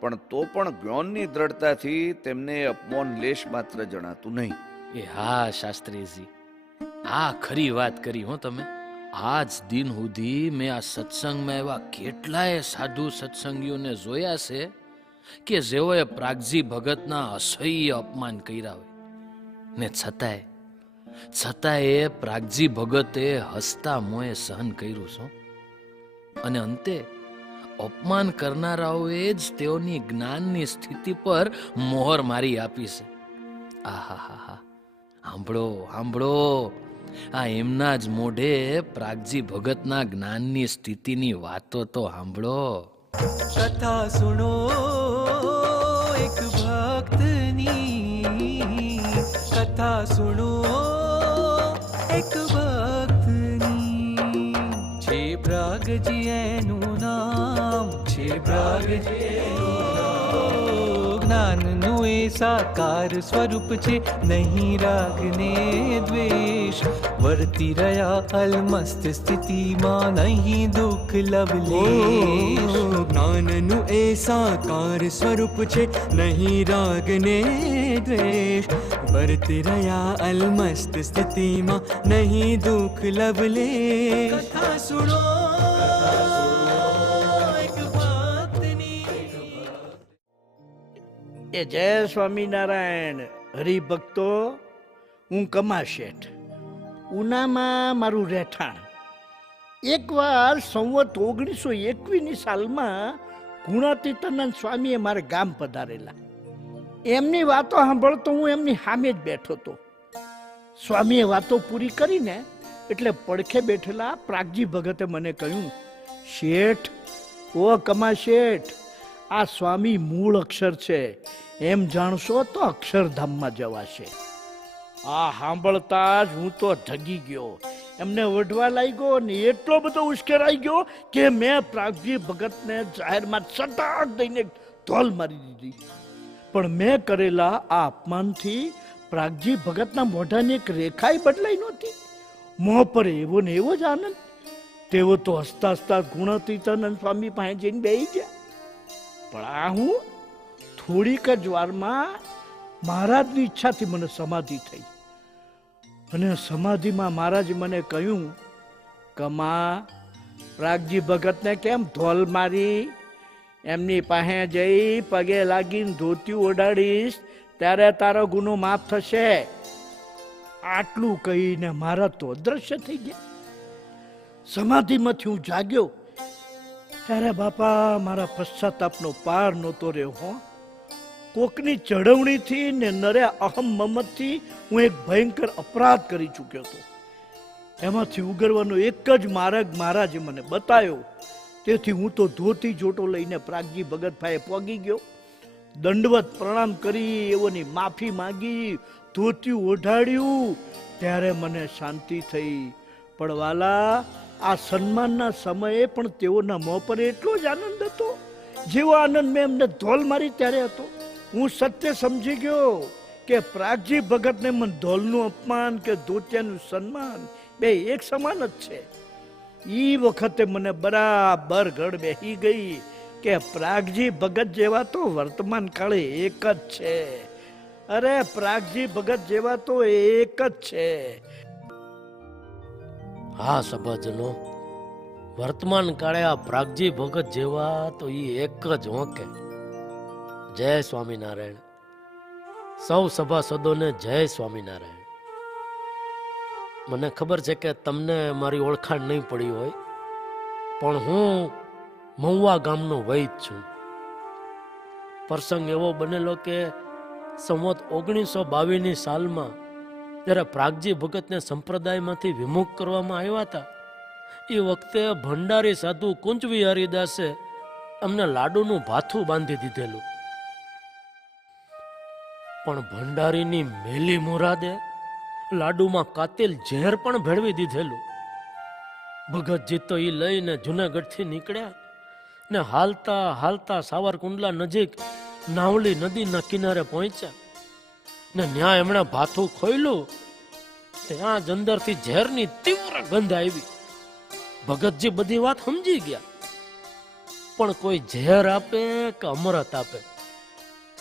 પણ તો પણ જ્ઞાનની દ્રઢતાથી તેમને અપમાન લેશ માત્ર જણાતું નહીં. એ હા શાસ્ત્રીજી, આ ખરી વાત કરી હો તમે. આજ દિન સુધી મેં આ સત્સંગમાં એવા કેટલાય સાધુ સત્સંગીઓને જોયા છે કે જેઓએ પ્રાગજી ભગતના અસહ્ય અપમાન કર્યા હોય, ને છતાંય એ પ્રાગજી ભગતે હસતા મોંએ સહન કર્યું છે. અને અંતે અપમાન કરનારાઓએ જ તેઓની જ્ઞાનની સ્થિતિ પર મોહર મારી આપી છે. આહાહા, સાંભળો, આ એમના જ મોઢે પ્રાગજી ભગતના જ્ઞાનની સ્થિતિની વાતો તો સાંભળો. કથા સુણો એક ભક્તની, કથા સુણો એક ભક્તની. છે પ્રાગજી એનું નામ, છે પ્રાગજી એનું નામ. જ્ઞાનનું એ સાકાર સ્વરૂપ છે, નહીં રાગ ને દ્વેષ. વર્તી રહ્યા અલમસ્ત સ્થિતિમાં, નહીં દુઃખ લવલેશ. જ્ઞાનનું એ સાકાર સ્વરૂપ છે, નહીં રાગ ને દ્વેષ. વર્તી રહ્યા અલમસ્ત સ્થિતિમાં, નહીં દુઃખ લવલેશ. કથા સુણો એ જય સ્વામિનારાયણ. હરિભક્તો, હું કમા શેઠ, ઉનામાં મારું રહેઠાણ. એકવાર સંવત 1921ની સાલમાં ગુણાતીતાનંદ સ્વામીએ મારે ગામ પધારેલા. એમની વાતો સાંભળતો હું એમની સામે જ બેઠો હતો. સ્વામીએ વાતો પૂરી કરીને એટલે પડખે બેઠેલા પ્રાગજી ભગતે મને કહ્યું, શેઠ, ઓ કમા શેઠ, આ સ્વામી મૂળ અક્ષર છે, એમ જાણશો તો અક્ષરધામમાં જવાશે. આ સાંભળતા જ હું તો ઢગી ગયો, એમને વઢવા લાગ્યો ને એટલો બધો ઉશ્કેરાઈ ગયો કે મેં પ્રાગજી ભગતને જાહેરમાં સટાક દઈને ધોલ મારી દીધી. પણ મેં કરેલા આ અપમાનથી પ્રાગજી ભગતના મોઢાની એક રેખાય બદલાઈ નહોતી. મોં પર એવો ને એવો જ આનંદ. તેઓ તો હસતા હસતા ગુણાતીતાનંદ સ્વામી પાસે જઈને બેસી ગયા. પણ આ હું થોડીક જ વારમાં મહારાજની ઈચ્છાથી મને સમાધિ થઈ. અને સમાધિમાં મહારાજે મને કહ્યું, કમા, પ્રાગજી ભગતને કેમ ધોલ મારી? એમની પાસે જઈ પગે લાગીને ધોતિયું ઓઢાડીશ ત્યારે તારો ગુનો માફ થશે. આટલું કહીને મારા તો અદ્રશ્ય થઈ ગયા. સમાધિમાંથી હું જાગ્યો ત્યારે બાપા મારા પશ્ચાતાપનો પાર નહોતો રહ્યો. હો, કોકની ચડવણીથી ને નરે અહમ મમતથી હું એક ભયંકર અપરાધ કરી ચૂક્યો હતો. એમાંથી ઉગરવાનો એક જ માર્ગ મહારાજે મને બતાવ્યો. તેથી હું તો ધોતી જોટો લઈને પ્રાગજી ભગત ભાઈ પહોંચી ગયો. દંડવત પ્રણામ કરી એઓની માફી માંગી, ધોતિયું ઓઢાડ્યું ત્યારે મને શાંતિ થઈ. પણ વાલા, આ સન્માનના સમયે પણ તેઓના મોં પર એટલો જ આનંદ હતો જેવો આનંદ મેં એમને ધોલ મારી ત્યારે હતો. હું સત્ય સમજી ગયો કે પ્રાગજી ભગતને મને ધોલનું અપમાન કે ધોતિયાનું સન્માન બે એક સમાન જ છે. ઈ વખતે મને બરાબર ગળ બેસી ગઈ કે પ્રાગજી ભગત જેવા તો વર્તમાન કાળે એક જ છે. અરે પ્રાગજી ભગત જેવા તો એક જ છે. હા સભાજનો, વર્તમાન કાળે આ પ્રાગજી ભગત જેવા તો ઈ એક જ હોકે. જય સ્વામિનારાયણ. સૌ સભાસદોને જય સ્વામિનારાયણ. મને ખબર છે કે તમને મારી ઓળખાણ નહીં પડી હોય, પણ હું મહુવા ગામનો વૈદ છું. પ્રસંગ એવો બનેલો કે સંવત 1922ની સાલમાં જ્યારે પ્રાગજી ભગતને સંપ્રદાયમાંથી વિમુખ કરવામાં આવ્યા હતા, એ વખતે ભંડારી સાધુ કુંજ હરિદાસે અમને લાડુનું ભાથું બાંધી દીધેલું. પણ ભંડારીની મેલી મુરાદે લાડુમાં કાતિલ ઝેર પણ ભેળવી દીધેલું. ભગતજી તો એ લઈને જુનાગઢથી નીકળ્યા ને હાલતા હાલતા સાવરકુંડલા નજીક નાવલી નદીના કિનારે પહોંચ્યા ને ન્યા એમણે ભાથું ખોલ્યું. ત્યાં જ અંદરથી ઝેરની તીવ્ર ગંધ આવી. ભગતજી બધી વાત સમજી ગયા, પણ કોઈ ઝેર આપે કે અમૃત આપે,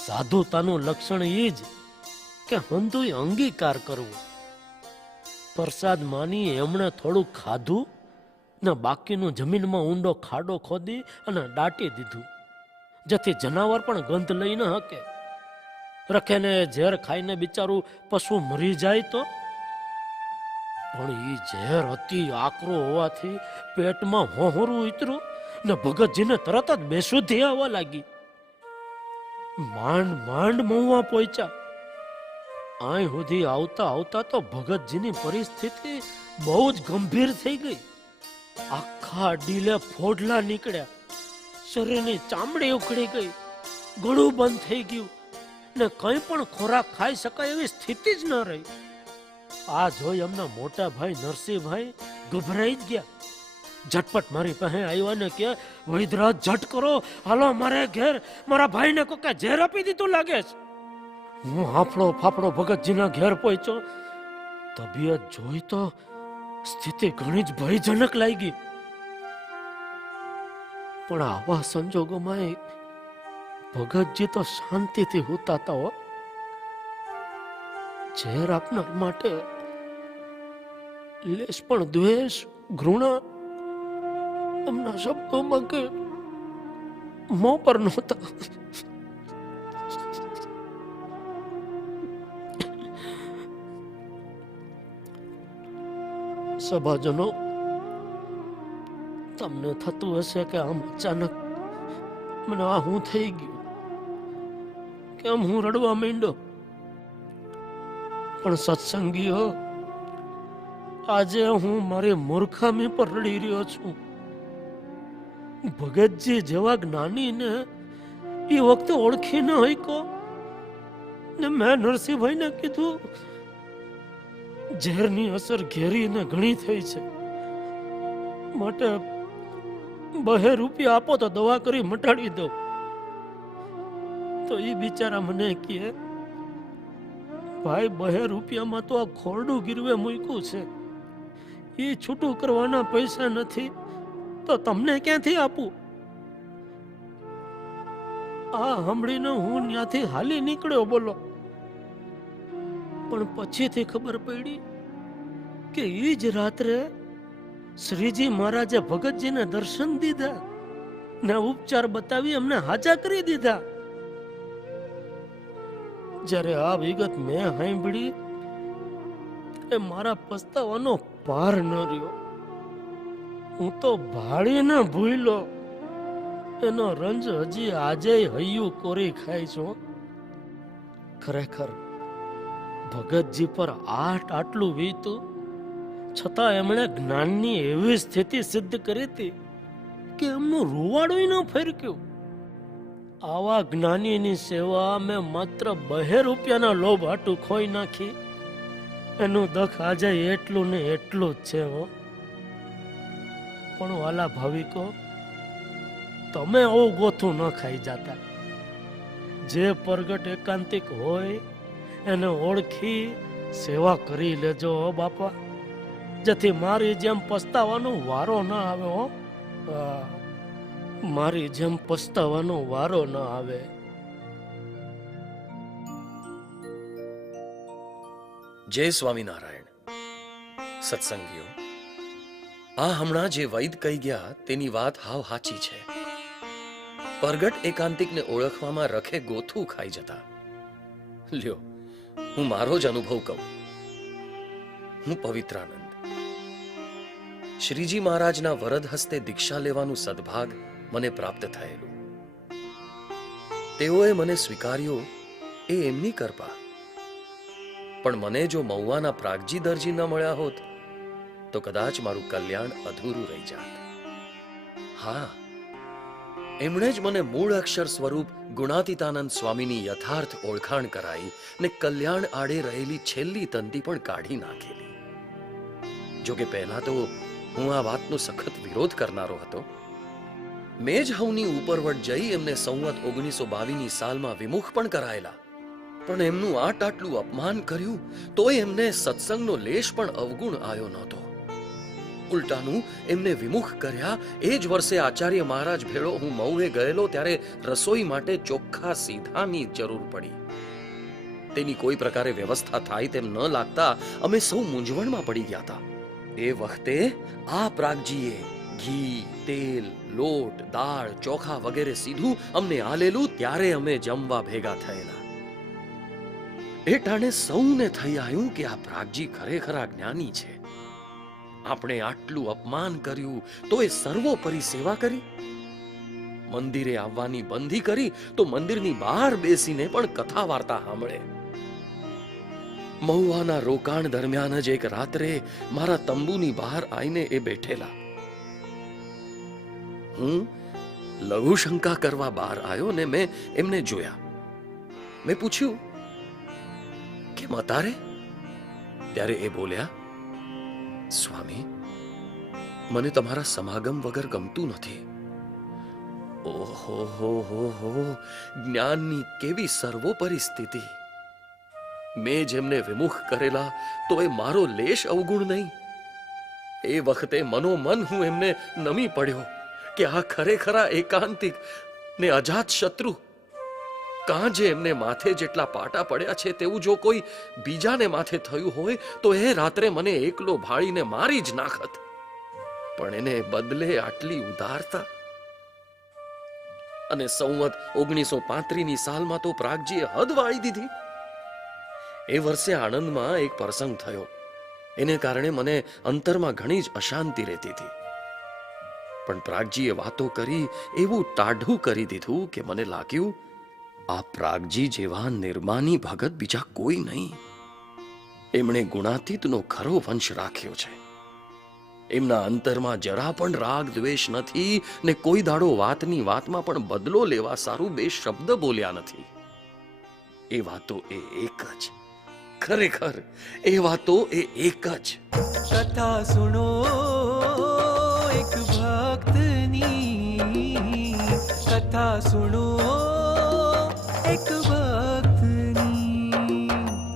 સાધુતાનું લક્ષણ એ જ કે હંધુય અંગીકાર કરવો. પ્રસાદ માની એમણે થોડું ખાધું ને બાકીનું જમીનમાં ઊંડો ખાડો ખોદી અને દાટી દીધું, જેથી જનાવર પણ ગંધ લઈ ન શકે. રખેને ઝેર ખાઈને બિચારું પશુ મરી જાય તો. પણ એ ઝેર અતિ આકરો હોવાથી પેટમાં હોહરું ઉતર્યું ને ભગતજીને તરત જ બેસુધી આવવા લાગી. માંડ માંડ મહુવા પહોંચ્યા. અહીં સુધી આવતા આવતા તો ભગતજીની પરિસ્થિતિ બહુ જ ગંભીર થઈ ગઈ. આખા ડીલે ફોડલા નીકળ્યા, શરીરની ચામડી ઉખડી ગઈ, ગળું બંધ થઈ ગયું ને કંઈ પણ ખોરાક ખાઈ શકાય એવી સ્થિતિ જ ન રહી. આ જોઈ એમના મોટા ભાઈ નરસિંહભાઈ ગભરાઈ જ ગયા. ઝટપટ મારી પાસે આવ્યા ને કે વૈદરાજ ઝટ કરો, હાલો મારે ઘેર, મારા ભાઈને કોકે ઝેર આપી દીધું લાગે છે. હું હાફળો ફાફડો ભગતજીના ઘેર પહોંચ્યો. તબિયત જોઈ તો સ્થિતિ ઘણી જ ભયજનક લાગી. પણ આવા સંજોગોમાં ભગતજી તો શાંતિથી હુતાતા હો. ઝેર આપનાર માટે લેશ પણ દ્વેષ, ઘૃણા એમના શબ્દોમાં કે મોં પર નહોતા. સભાજનો, તમને થતું હશે કે આમ અચાનક મને આ હું થઈ ગયું, કેમ હું રડવા માંડ્યો. પણ સત્સંગીઓ, આજે હું મારી મૂર્ખામી પર રડી રહ્યો છું. ભગતજી જેવા જ્ઞાનીને એ વખતે ઓળખી ન હકો ને મેં નરસિંહભાઈને કીધું ઝેરની અસર ઘેરી ને ઘણી થઈ છે, માટે 2 રૂપિયા આપો તો દવા કરી મટાડી દો. તો એ બિચારા મને કહે, ભાઈ 2 રૂપિયામાં તો આ ખોરડું ગીરવે મૂક્યું છે, એ છૂટું કરવાના પૈસા નથી તો તમને ક્યાંથી આપું. આ સાંભળીને હું ત્યાંથી હાલી નીકળ્યો. બોલો. પણ પછીથી ખબર પડી કે એ જ રાત્રે શ્રીજી મહારાજે ભગતજીને દર્શન દીધા ને ઉપચાર બતાવી અમને હાજા કરી દીધા. જ્યારે આ વિગત મેં સાંભળી એ મારા પસ્તાવાનો પાર ન રહ્યો. હું તો ભાળીને ભૂલ્યો. એનો રંજ હજી આજે હૈયું કોરી ખાય છું. ખરેખર ભગતજી પર આટલું વીતું છતાં એમણે જ્ઞાનની એવી સ્થિતિ સિદ્ધ કરી હતી કે એમનું રૂવાડું ન ફરક્યું. આવા જ્ઞાનીની સેવા મેં માત્ર 2 રૂપિયાના લોભ હાટું ખોઈ નાખી. એનું દખ આજે એટલું ને એટલું જ છે. હો પણ વાલા ભાવિકો, તમે ગોથું ન ખાઈ જાતા. જે પ્રગટ એકાંતિક હોય એને ઓળખી સેવા કરી લેજો બાપા, જેથી મારી જેમ પસ્તાવાનો વારો ન આવે. હો મારી જેમ પસ્તાવાનો વારો ન આવે. જય સ્વામિનારાયણ. સત્સંગીઓ, આ હમણાં જે વૈદ કહી ગયા તેની વાત હાવ સાચી છે. પ્રગટ એકાંતિકને ઓળખવામાં રખે ગોથું ખાઈ જતા. લ્યો, હું મારો જ અનુભવ કહું. હું પવિત્રાનંદ. શ્રીજી મહારાજના વરદ હસ્તે દીક્ષા લેવાનું સદભાગ મને પ્રાપ્ત થયેલું. તેઓએ મને સ્વીકાર્યો એ એમની કૃપા. પણ મને જો મહુવાના પ્રાગજી દરજી ન મળ્યા હોત તો કદાચ મારું કલ્યાણ અધૂરું રહી જાત. હા, એમણે જ મને મૂળ અક્ષર સ્વરૂપ ગુણાતીતાનંદ સ્વામીની યથાર્થ ઓળખાણ કરાઈ ને કલ્યાણ આડે રહેલી છેલ્લી તંતી પણ કાઢી નાખેલી. જોકે પહેલા તો હું આ વાતનો સખત વિરોધ કરનારો હતો. મેં જ હવની ઉપરવટ જઈ એમને સંવત 1922ની સાલમાં વિમુખ પણ કરાયેલા. પણ એમનું આટલું અપમાન કર્યું તોય એમને સત્સંગનો લેશ પણ અવગુણ આવ્યો નહોતો. ઉલટાનું એમને વિમુખ કર્યા એ જ વર્ષે આચાર્ય મહારાજ ભેળો હું મહુએ ગયેલો ત્યારે રસોઈ માટે ચોખ્ખા સીધાની જરૂર પડી. તેની કોઈ પ્રકારે વ્યવસ્થા થાય તેમ ન લાગતા અમે સૌ મૂંઝવણમાં પડી ગયા હતા. એ વખતે આ પ્રાગજીએ ઘી, તેલ, લોટ, દાળ, ચોખા વગેરે સીધું અમને આલેલું ત્યારે અમે જમવા ભેગા થયેલા. એ ટાણે સૌને થઈ આવ્યું કે આ પ્રાગજી ખરેખર જ્ઞાની છે. આપણે આટલું અપમાન કર્યું તો એ સર્વોપરી સેવા કરી. મંદિરે આવવાની બંધી કરી તો મંદિરની બહાર બેસીને પણ કથા વાર્તા સાંભળે. મહુવાના રોકાણ દરમિયાન જ એક રાત્રે મારા તંબુની બહાર આવીને એ બેઠેલા. હું લઘુશંકા કરવા બહાર આવ્યો ને મેં એમને જોયા. મેં પૂછ્યું, કેમ અતારે? ત્યારે એ બોલ્યા, સ્વામી, મને તમારા સમાગમ વગર ગમતું નથી. ઓહો હો હો હો, જ્ઞાનની કેવી સર્વોપરી સ્થિતિ! મેં જેમને વિમુખ કરેલા તો એ મારો લેશ અવગુણ નહીં. એ વખતે મનોમન હું એમને નમી પડ્યો કે આ ખરેખરા એકાંતિક ને અજાત શત્રુ. કાં જે એમને માથે જેટલા પાટા પડ્યા છે તેવું જો કોઈ બીજાને માથે થયું હોય તો એ રાત્રે મને એકલો ભાળીને મારી જ નાખત. પણ એને બદલે આટલી ઉદારતા. અને સંવત 1935ની સાલમાં તો પ્રાગજીએ હદ વાળી દીધી. એ વર્ષે આણંદમાં એક પ્રસંગ થયો. એને કારણે મને અંતરમાં ઘણી જ અશાંતિ રહેતી હતી. પણ પ્રાગજીએ વાતો કરી એવું ટાઢું કરી દીધું કે મને લાગ્યું આ પ્રાગજી જેવા નિર્માની ભગત બીજા કોઈ નહીં. એમણે ગુણાતીતનો ખરો વંશ રાખ્યો છે. એમના અંતરમાં જરા પણ રાગ દ્વેષ નથી ને કોઈ દાડો વાતની વાતમાં પણ બદલો લેવા સારું બે શબ્દ બોલ્યા નથી. એ વાતો એ એક જ, ખરેખર એ વાતો એ એક જ. કથા સુનો એક ભક્તની, કથા સુનો એક ભક્તની.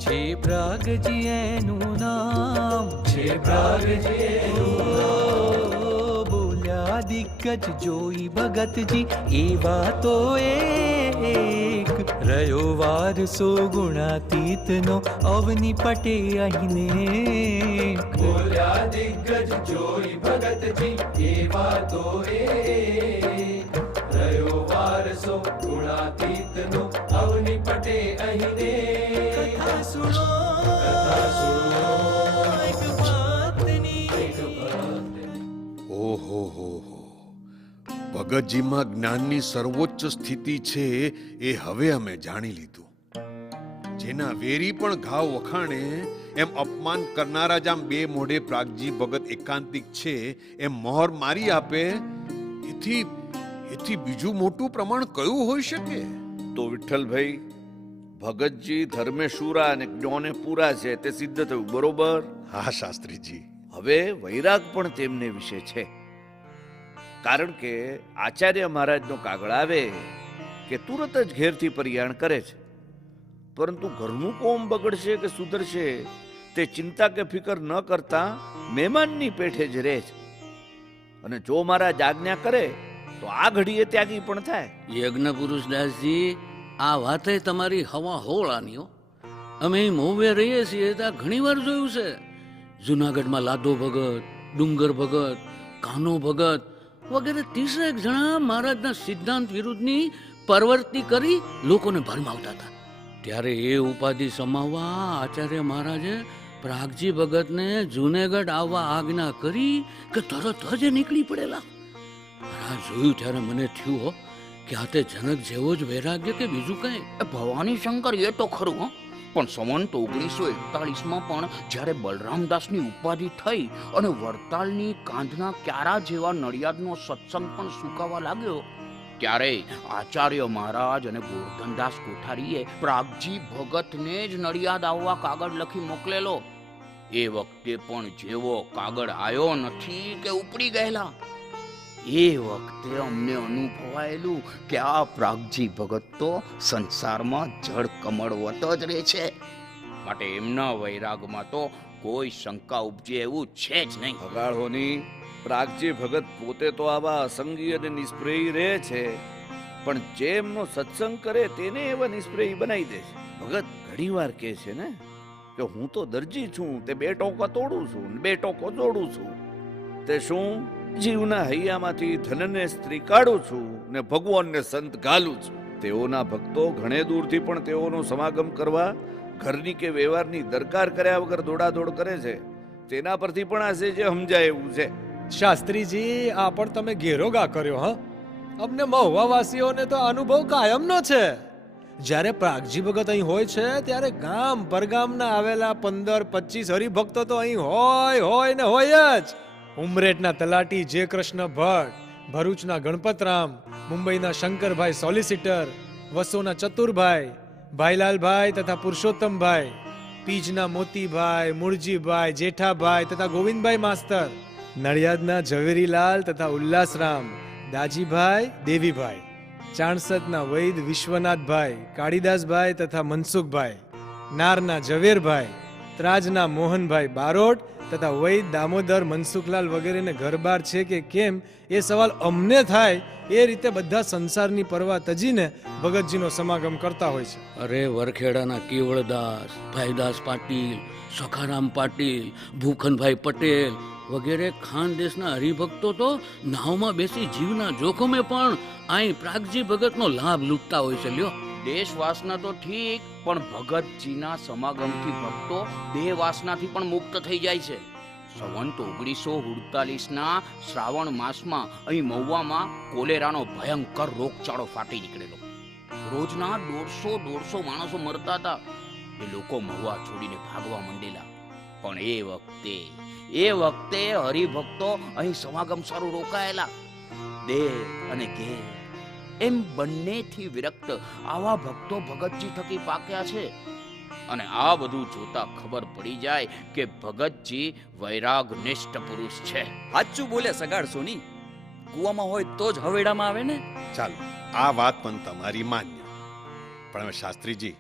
છે પ્રાગજી એનું નામ, છે પ્રાગજી એનું. બોલ્યા દિગ્ગજ જોઈ ભગતજી એ વાતો એક. રહ્યો વારસો ગુણાતીતનો અવની પટે અહીંને. બોલ્યા દિગ્ગજ જોઈ ભગતજી એ વાતો એક. વારસો ગુણાતીતનો અવનિ પટે અહીંને કથા સુનો કથા સુનો એક ભક્તની. એક ભક્તની. ઓહો હો હો, ભગતજીમાં જ્ઞાનની સર્વોચ્ચ સ્થિતિ છે એ હવે અમે જાણી લીધું. જેના વેરી પણ ઘાવ વખાણે એમ અપમાન કરનારા જ આમ બે મોઢે પ્રાગજી ભગત એકાંતિક છે એમ મોહર મારી આપે, એથી બીજું મોટું પ્રમાણ કયું હોઈ શકે? તો વિઠ્ઠલભાઈ, ભગતજી ધર્મે શૂરા અને જ્ઞાને પૂરા છે તે સિદ્ધ થયું, બરોબર? હા શાસ્ત્રીજી. હવે વૈરાગ પણ તેમને વિશે છે. કારણ કે આચાર્ય મહારાજનો કાગળ આવે કે તુરત જ ઘેરથી પરિયાણ કરે છે, પરંતુ ઘરનું કોમ બગડશે કે સુધરશે તે ચિંતા કે ફિકર ન કરતા મહેમાનની પેઠે જ રહે છે. અને જો મહારાજ આજ્ઞા કરે તો આ ઘડીએ ત્યાગી પણ થાય. યજ્ઞ પુરુષ દાસજી, આ વાતે તમારી હવા હોળાની હો. અમે મોવે રહીએ છીએ ત્યાં ઘણી વાર જોયું છે. જુનાગઢમાં લાદો ભગત, ડુંગર ભગત, કાનો ભગત વગેરે 30 જણા મહારાજના સિદ્ધાંત વિરુદ્ધની પરવર્તી કરી લોકોને ભરમાવતા હતા. ત્યારે એ ઉપાધિ સમાવવા આચાર્ય મહારાજે પ્રાગજી ભગતને જુનાગઢ આવવા આજ્ઞા કરી કે તરત જ એ નીકળી પડેલા. આ જોયું ત્યારે મને થયું હો કે આ તે જનક જેવો જ વૈરાગ્ય કે બીજું કઈ. ભવાની શંકર એ તો ખરું હો, પણ સંવંત 1941માં પણ જ્યારે બલરામદાસની ઉપાધિ થઈ અને વડતાલની કાંધના ક્યારા જેવા નડિયાદનો સત્સંગ પણ સુકાવા લાગ્યો, ત્યારે આચાર્ય મહારાજ અને ગોરધનદાસ કોઠારીએ પ્રાગજી ભગતને જ નડિયાદ આવવા કાગળ લખી મોકલેલો. એ વખતે પણ જેવો કાગળ આવ્યો નથી કે ઉપડી ગયેલા. એ વખતે અમને અનુભવાયેલું કે આ પ્રાગજી ભગત તો સંસારમાં જળ કમળવત જ રહે છે, માટે એમના વૈરાગમાં તો કોઈ શંકા ઉપજે એવું છે જ નહીં. ભગાળોની પ્રાગજી ભગત પોતે તો આવા અસંગી અને નિષ્પ્રેયી રહે છે, પણ જેમનો સત્સંગ કરે તેને એવા નિષ્પ્રેયી બનાવી દે છે. ભગત ઘણીવાર કહે છે ને કે હું તો દરજી છું, તે 2 ટોકા તોડું છું, 2 ટોકો જોડું છું. તે શું? જીવના હૈયામાંથી ધનને સ્ત્રી કાઢું છું ને ભગવાનને સંત ઘાલું છું. તેઓના ભક્તો ઘણે દૂરથી પણ તેઓનો સમાગમ કરવા ઘરની કે વ્યવહારની દરકાર કર્યા વગર દોડાદોડ કરે છે. તેના પરથી પણ આ જે સમજાય એવું છે. શાસ્ત્રીજી, આ પણ તમે ઘેરો ગા કર્યો. હા, અમને મહુવા વાસીઓને તો અનુભવ કાયમનો છે. જ્યારે પ્રાગજી ભગત અહીં હોય છે ત્યારે ગામ પરગામના આવેલા 15-25 હરિભક્તો તો અહીં હોય ને હોય જ. ઉમરેઠના તલાટી જે કૃષ્ણ ભટ્ટ, ભરૂચના ગણપતરામ, મુંબઈના શંકરભાઈ સોલિસિટર, વસોના ચતુરભાઈ, ભાઈલાલભાઈ તથા પુરુષોત્તમભાઈ, પીજના મોતીભાઈ, મૂળજીભાઈ, જેઠાભાઈ તથા ગોવિંદભાઈ માસ્તર, નડિયાદના ઝવેરીલાલ તથા ઉલ્લાસરામ, દાજીભાઈ, દેવીભાઈ, ચાણસદના વૈદ વિશ્વનાથભાઈ, કાળીદાસભાઈ તથા મનસુખભાઈ, નારના ઝવેરભાઈ, ત્રાજના મોહનભાઈ બારોટ તથા વૈદ દામોદર મનસુખલાલ વગેરેને ઘરબાર છે કે કેમ એ સવાલ અમને થાય એ રીતે બધા સંસારની પરવા તજીને ભગતજીનો સમાગમ કરતા હોય છે. અરે વરખેડાના કેવળદાસ, ભાઈદાસ પાટીલ, સખારામ પાટીલ, ભૂખનભાઈ પટેલ વગેરે ખાનદેશના હરિભક્તો તો નાવમાં બેસી જીવના જોખમે પણ અહીં પ્રાગજી ભગતનો લાભ લૂંટતા હોય છે. લ્યો, દેશવાસના તો ઠીક, પણ ભગતજીના સમાગમથી ભક્તો દેહ વાસનાથી પણ મુક્ત થઈ જાય છે. સંવંત 1948ના શ્રાવણ માસમાં અહીં મહુવામાં કોલેરાનો ભયંકર રોગચાળો ફાટી નીકળેલો. રોજના 150-150 માણસો મરતા હતા. એ લોકો મહુવા છોડીને ભાગવા માંડેલા. પણ એ વખતે હરિભક્તો અહીં સમાગમ સારું રોકાયેલા. દેહ અને ઘેર એમ બંનેથી વિરક્ત આવા ભક્તો ભગતજી થકી પાક્યા છે. અને આ બધું જોતા ખબર પડી જાય કે ભગતજી વૈરાગનિષ્ઠ પુરુષ છે. સાચું બોલે સગાડ સોની. કુવામાં હોય તો જ હવેડામાં આવે ને. ચાલો, આ વાત પણ તમારી માન્ય. પણ હવે શાસ્ત્રીજી,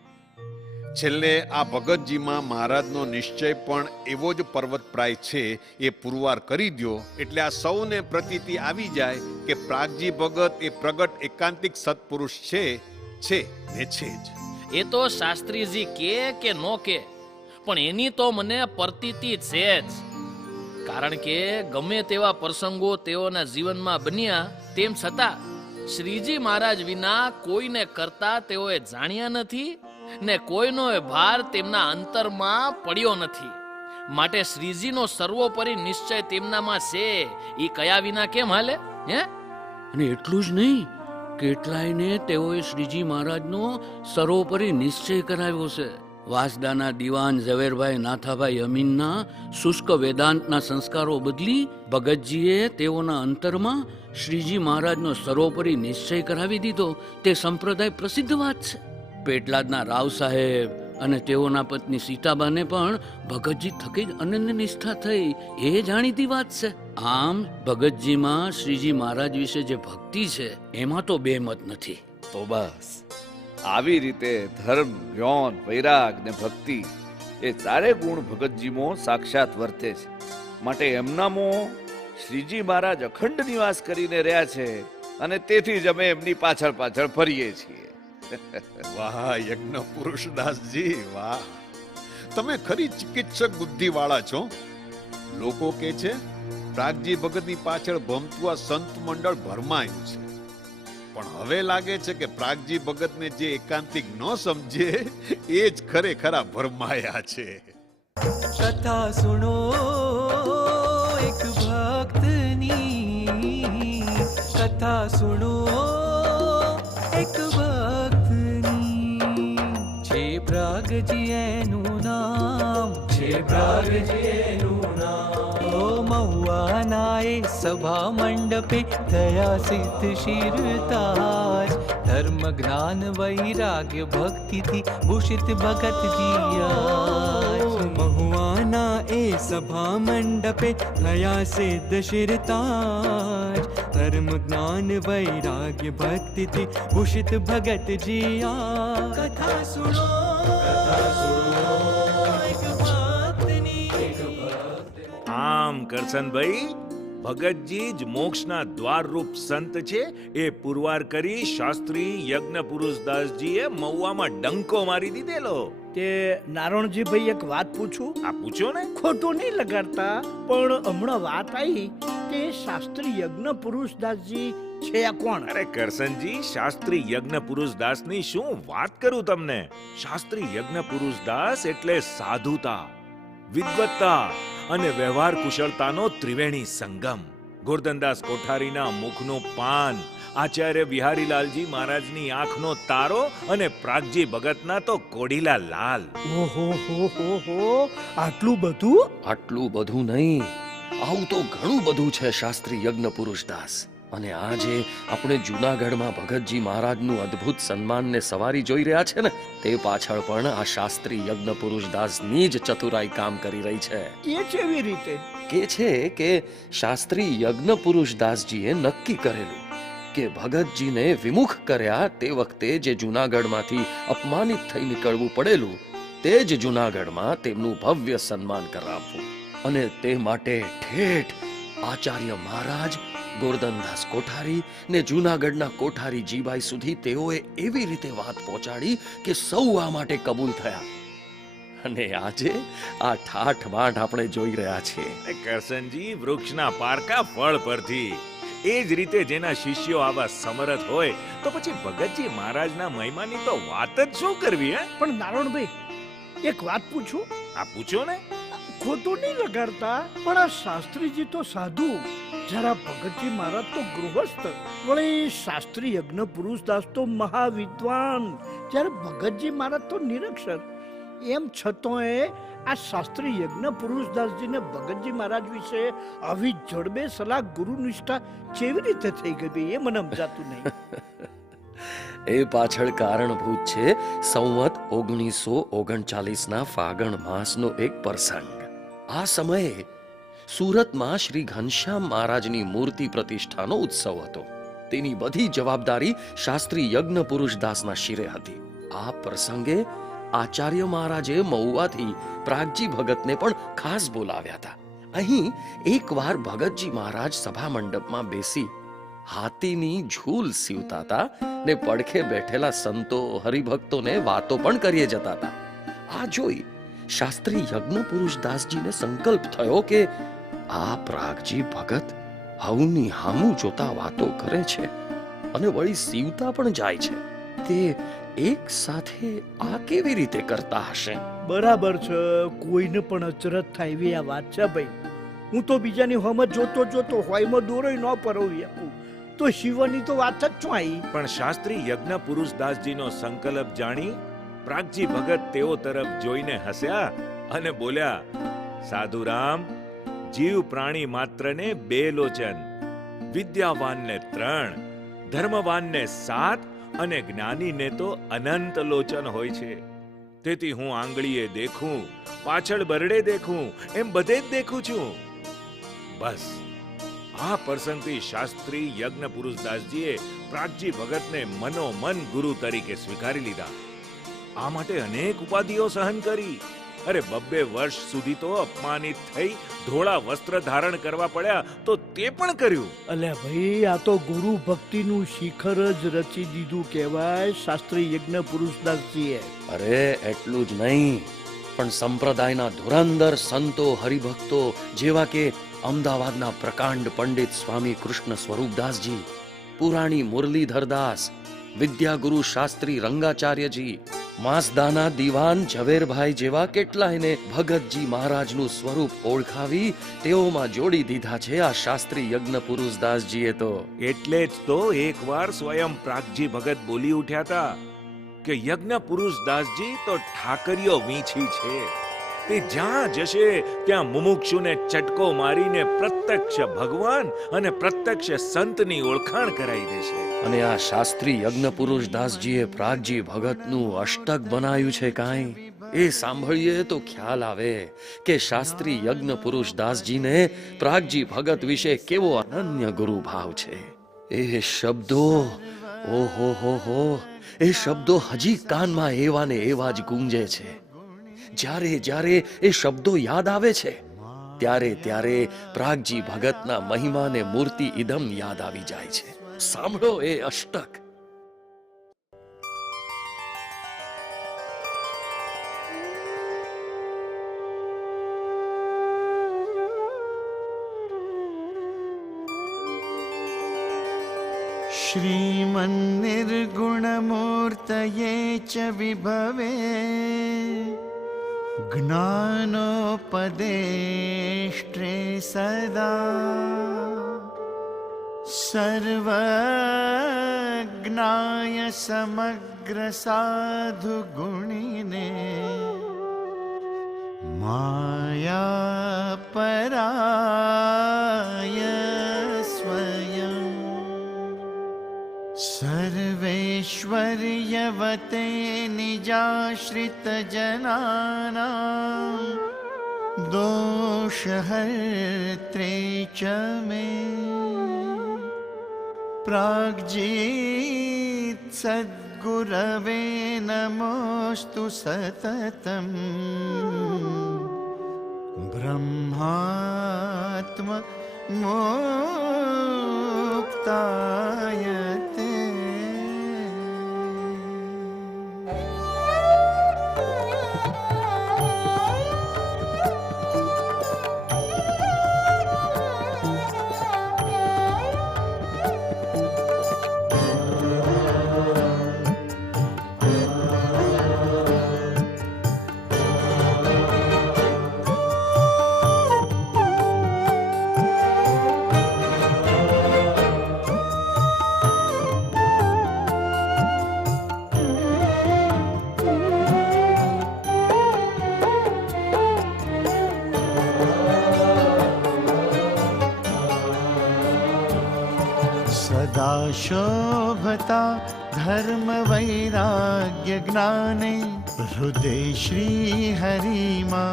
છેલ્લે આ ભગતજીમાં મહારાજનો નિશ્ચય પણ એવો જ પર્વતપ્રાય છે એ પુરવાર કરી દ્યો, એટલે આ સૌને પ્રતીતિ આવી જાય કે પ્રાગજી ભગત એ પ્રગટ એકાંતિક સત્પુરુષ છે ને છે જ. એ તો શાસ્ત્રીજી કે નો કે, પણ એની તો મને પ્રતીતિ છે જ. કારણ કે ગમે તેવા પ્રસંગો તેઓના જીવનમાં બન્યા, તેમ છતાં શ્રીજી મહારાજ વિના કોઈને કરતા તેઓએ જાણ્યા નથી ને કોઈનો ભાર તેમના અંતરમાં પડ્યો નથી. માટે શ્રીજીનો સર્વોપરી નિશ્ચય તેમનામાં છે, એ કયા વિના કેમ હાલે? હે? અને એટલું જ નહીં, કેટલાયને તેઓએ શ્રીજી મહારાજનો સર્વોપરી નિશ્ચય કરાવ્યો છે. વાસદાના દિવાન ઝવેરભાઈ નાથાભાઈ અમીનના શુષ્ક વેદાંતના સંસ્કારો બદલી ભગતજીએ તેઓના અંતરમાં શ્રીજી મહારાજનો સર્વોપરી નિશ્ચય કરાવી દીધો. તે સંપ્રદાય પ્રસિદ્ધ વાત છે. પેટલાદના રાવ સાહેબ અને તેઓના પત્ની સીતાબાને પણ ભગતજી થકી જ અનન્ય નિષ્ઠા થઈ, એ જાણીતી વાત છે. આમ ભગતજીમાં શ્રીજી મહારાજ વિશે જે ભક્તિ છે એમાં તો બે મત નથી. તો બસ આવી રીતે ધર્મ, જ્ઞાન, વૈરાગ ને ભક્તિ એ ચારે ગુણ ભગતજીમાં સાક્ષાત વર્તે છે. માટે એમનામાં શ્રીજી મહારાજ અખંડ નિવાસ કરીને રહ્યા છે અને તેથી જ અમે એમની પાછળ પાછળ ફરીએ છીએ. વાહ યજ્ઞ પુરુષદાસજી, વાહ! તમે ખરી ચિકિત્સક બુદ્ધિ વાળા છો. લોકો કે છે પ્રાગજી ભગતની પાછળ ભમતું આ સંત મંડળ ભરમાયું છે, પણ હવે લાગે છે કે પ્રાગજી ભગતને જે એકાંતિક ન સમજે એ જ ખરેખરા ભરમાયા છે. કથા સુનો એક ભક્તની, કથા સુનો એક ભક્તની. છે પ્રાગજી એનું નામ, છે પ્રાગજી એનું નામ. ઓ મહુવાના એ સભા મંડપે થયા સિદ્ધ શિરતાજ. ધર્મ જ્ઞાન વૈરાગ્ય ભક્તિથી ભૂષિત ભગતજી આજ. મહુવાના એ સભા મંડપે થયા સિદ્ધ શિરતાજ. ધર્મ જ્ઞાન વૈરાગ્ય ભક્તિથી ભૂષિત ભગતજી આ. કથા સુનો, કથા સુનો એક ભક્તની, એક ભક્તની. આમ કરશનભાઈ, ભગતજી જ મોક્ષના દ્વાર રૂપ સંત છે એ પુરવાર કરી શાસ્ત્રી યજ્ઞ પુરુષદાસજીએ મહુવામાં ડંકો મારી દીધેલો. તે નારણજી ભાઈ એક વાત પૂછું? આ પૂછો ને. ખોટું નહીં લગાડતા, પણ હમણાં વાત આવી તે શાસ્ત્રી યજ્ઞ પુરુષદાસજી છે આ કોણ? અરે કરશનજી, શાસ્ત્રી યજ્ઞ પુરુષદાસની શું વાત કરું તમને. શાસ્ત્રી યજ્ઞ પુરુષદાસ એટલે સાધુતા, વિદ્વત્તા અને વ્યવહાર કુશળતાનો ત્રિવેણી સંગમ. ગોરધનદાસ કોઠારીના મુખનું પાન, આચાર્ય બિહારીલાલજી મહારાજની આંખનો તારો અને પ્રાગજી ભગતના તો કોડીલા લાલ. ઓહો હો હો હો, આટલું બધું? આટલું બધું નહીં, આવું તો ઘણું બધું છે શાસ્ત્રી યજ્ઞ પુરુષદાસ. અને આજે આપણે જૂનાગઢમાં ભગતજી મહારાજનું અદ્ભુત સન્માનને સવારી જોઈ રહ્યા છે ને, તે પાછળ પણ આ શાસ્ત્રી યજ્ઞ પુરુષદાસની જ ચતુરાઈ કામ કરી રહી છે. એ કેવી રીતે? કે છે કે શાસ્ત્રી યજ્ઞ પુરુષદાસજીએ નક્કી કરેલું કે ભગતજીને વિમુખ કર્યા તે વખતે જે જૂનાગઢમાંથી અપમાનિત થઈ નીકળવું પડેલું, તે જ જૂનાગઢમાં તેમનું ભવ્ય સન્માન કરાવવું. અને તે માટે ઠેઠ આચાર્ય મહારાજ, ગોરધનદાસ કોઠારી ને જૂનાગઢના કોઠારી જીબાઈ સુધી તેઓએ એવી રીતે વાત પહોંચાડી કે સૌ આ માટે કબૂલ થયા. અને આજે આ ઠાઠ માઠ આપણે જોઈ રહ્યા છીએ. કરશનજી, વૃક્ષના પારકા ફળ પરથી. એ જ રીતે જેના શિષ્યો આવા સમર્થ હોય તો પછી ભગતજી મહારાજના મહિમાની તો વાત જ શું કરવી? હે? પણ નારણભાઈ, એક વાત પૂછું? આ પૂછો ને. ખોટું નહીં લગાડતા, પણ આ શાસ્ત્રીજી તો સાધુ, જરા ભગતજી મહારાજ તો ગૃહસ્થ, વળી શાસ્ત્રી યજ્ઞ પુરુષદાસ તો મહાવિદ્વાન, જ્યારે ભગતજી મહારાજ તો નિરક્ષર. એમ છતાંય આ શાસ્ત્રી યજ્ઞ પુરુષદાસજીને ભગતજી મહારાજ વિશે આવી જડબે સલાહ ગુરુનિષ્ઠા કેવી રીતે થઈ ગઈ એ મને સમજાતું નહીં. એ પાછળ કારણભૂત છે સંવત 1939ના ફાગણ માસનો એક પ્રસંગ. આ સમયે સુરતમાં શ્રી ઘનશ્યામ મહારાજની મૂર્તિ પ્રતિષ્ઠાનો ઉત્સવ હતો. તેની બધી જવાબદારી શાસ્ત્રી યજ્ઞ પુરુષદાસના શિરે હતી. આ પ્રસંગે આચાર્ય મહારાજે મહુવાથી પ્રાગજી ભગતને પણ ખાસ બોલાવ્યા હતા. અહીં એકવાર ભગતજી મહારાજ સભા મંડપમાં બેસી હાથીની ઝૂલ સીવતા હતા ને પડખે બેઠેલા સંતો હરિભક્તોને વાતો પણ કરીએ જતા હતા. આ જોઈ શાસ્ત્રી યજ્ઞ પુરુષદાસજીને સંકલ્પ થયો કે આ પ્રાગજી ભગત હવની હામું જોતા વાતો કરે છે, અને વળી સીવતા પણ જાય છે. તે એક સાથે આ કેવી રીતે કરતા હશે? બરાબર છે, કોઈને પણ અચરજ થાય એવી આ વાત છે ભાઈ. હું તો બીજાની હમત જોતો જોતો હોયમાં દોરોય ન પરોવી આપું તો શિવની તો વાત જ શું આવી. પણ શાસ્ત્રી યજ્ઞ પુરુષદાસજીનો સંકલ્પ જાણી પ્રાગજી ભગત તેઓ તરફ જોઈને હસ્યા અને બોલ્યા, સાધુરામ, જીવ પ્રાણી માત્રને 2 લોચન, વિદ્યાવાનને 3, ધર્મવાનને 7 અને જ્ઞાનીને તો અનંત લોચન હોય છે. તેથી હું આંગળીએ દેખું, પાછળ બરડે દેખું, એમ બધે જ દેખું છું. બસ આ પ્રસંગથી શાસ્ત્રી યજ્ઞ પુરુષદાસજીએ પ્રાગજી ભગતને મનોમન ગુરુ તરીકે સ્વીકારી લીધા. આ માટે અનેક ઉપાધિઓ સહન કરી. અરે 2 વર્ષ સુધી તો અપમાનિત થઈ ધોળા વસ્ત્ર ધારણ કરવા પડ્યા તો તે પણ કર્યું. અલ્યા ભાઈ, આ તો ગુરુ ભક્તિનું શિખર જ રચી દીધું કહેવાય શાસ્ત્રી યજ્ઞ પુરુષદાસજીએ. અરે એટલું જ નહીં, પણ સંપ્રદાયના ધુરંધર સંતો હરિભક્તો જેવા કે અમદાવાદના પ્રકાંડ પંડિત સ્વામી કૃષ્ણ સ્વરૂપદાસજી, પુરાણી મુરલીધરદાસ, વિદ્યાગુરુ શાસ્ત્રી રંગાચાર્યજી, માસદાના દીવાન ઝવેરભાઈ જેવા કેટલાયને ભગતજી મહારાજનું સ્વરૂપ ઓળખાવી તેઓમાં જોડી દીધા છે આ શાસ્ત્રી યજ્ઞ પુરુષદાસજીએ. તો એટલે જ તો એકવાર સ્વયં પ્રાગજી ભગત બોલી ઉઠ્યા હતા કે યજ્ઞ પુરુષદાસજી તો ઠાકરીઓ વીંછી છે. તે જ્યાં જશે ત્યાં મુમુક્ષુને ચટકો મારીને પ્રત્યક્ષ ભગવાન અને પ્રત્યક્ષ સંતની ઓળખાણ કરાવી દેશે. અને આ શાસ્ત્રી યજ્ઞ પુરુષદાસજીએ પ્રાગજી ભગતનું અષ્ટક બનાવ્યું છે કાંઈ. એ સાંભળીએ તો ખ્યાલ આવે કે શાસ્ત્રી યજ્ઞ પુરુષદાસજીને પ્રાગજી ભગત વિશે કેવો અનન્ય ગુરુ ભાવ છે. એ શબ્દો, ઓહો હો, એ શબ્દો હજી કાનમાં એવા ને એવા જ ગુંજે છે. જ્યારે જ્યારે એ શબ્દો યાદ આવે છે ત્યારે ત્યારે પ્રાગજી ભગતના મહિમાને મૂર્તિ ઇદમ યાદ આવી જાય છે. સાંભળો એ અષ્ટક. श्रीमन्निर्गुणमूर्तये च विभवे ज्ञानोपदेष्ट्रे सदा सर्वज्ञाय समग्र साधु गुणिने माया पराय स्वयं सर्वेश्वर्यवते निजाश्रित जनानां दोषहर्त्रे च मे प्राग्जीत् सद्गुरवे नमोस्तु सततं ब्रह्मात्म मुक्तायते. सदा शोभता धर्म वैराग्य ज्ञाने हृदय श्री हरिमा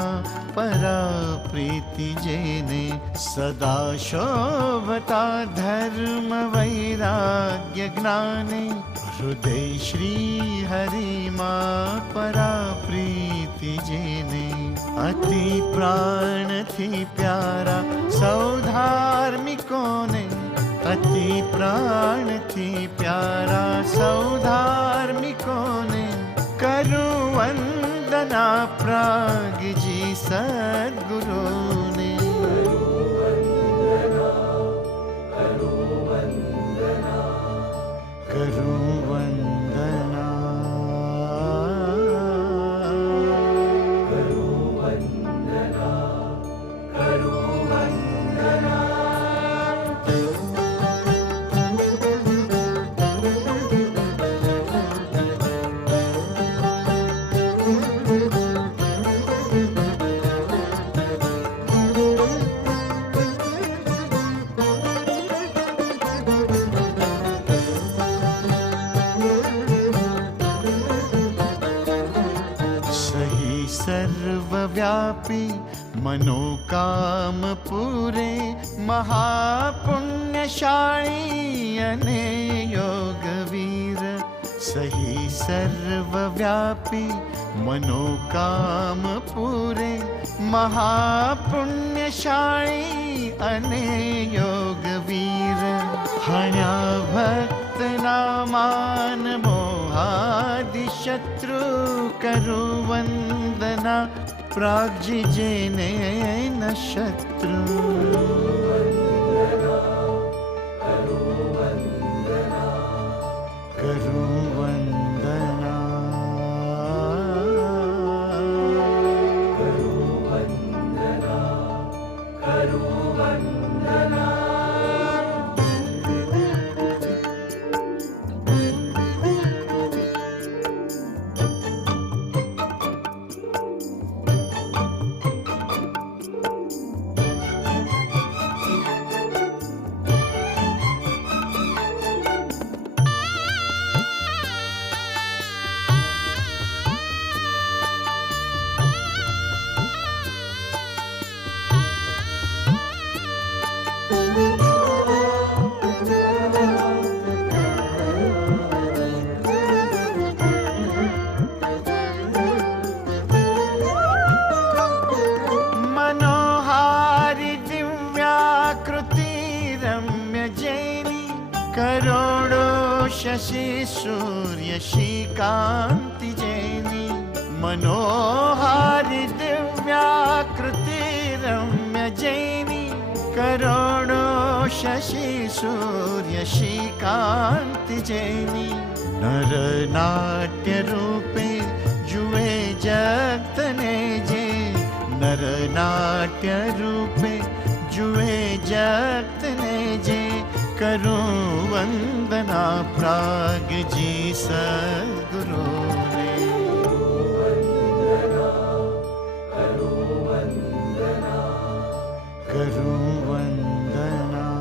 परा प्रीति जेने. सदा शोभता धर्म वैराग्य ज्ञाने हृदय श्री हरिमा परा प्रीति जेने. अति प्राण थी प्यारा सौ धार्मिकोने अति प्राण थी प्यारा सौ धार्मिकोने करूं वंदना प्राग जी सद्गुरु ने. सर्वव्यापी मनोकाम पूरे महापुण्यशाળી અને યોગવીર સહી સર્વવ્યાપી મનોકામ પૂરે મહાપુણ્યશાળી અને યોગવીર હણ્યા ભક્તના માન મોહાદિ શત્રુ કરું વંદના પ્રાગજી જેને ન શત્રુ કરું વંદના મનોહારી દિવ્યાકૃતિ રમ્ય જૈની કરોડો શશી સૂર્ય શ્રીકાંતિ જૈની મનોહારી દિવ્યાકૃતિ રમ્ય જૈની કરોડો શશી સૂર્ય શ્રીકાંતિ જૈની નર નાટ્ય રૂપે જુએ જગતને જે નર નાટ્ય રૂપે જુએ જગતને જે કરું વંદના પ્રાગજી સદગુરુને કરું વંદના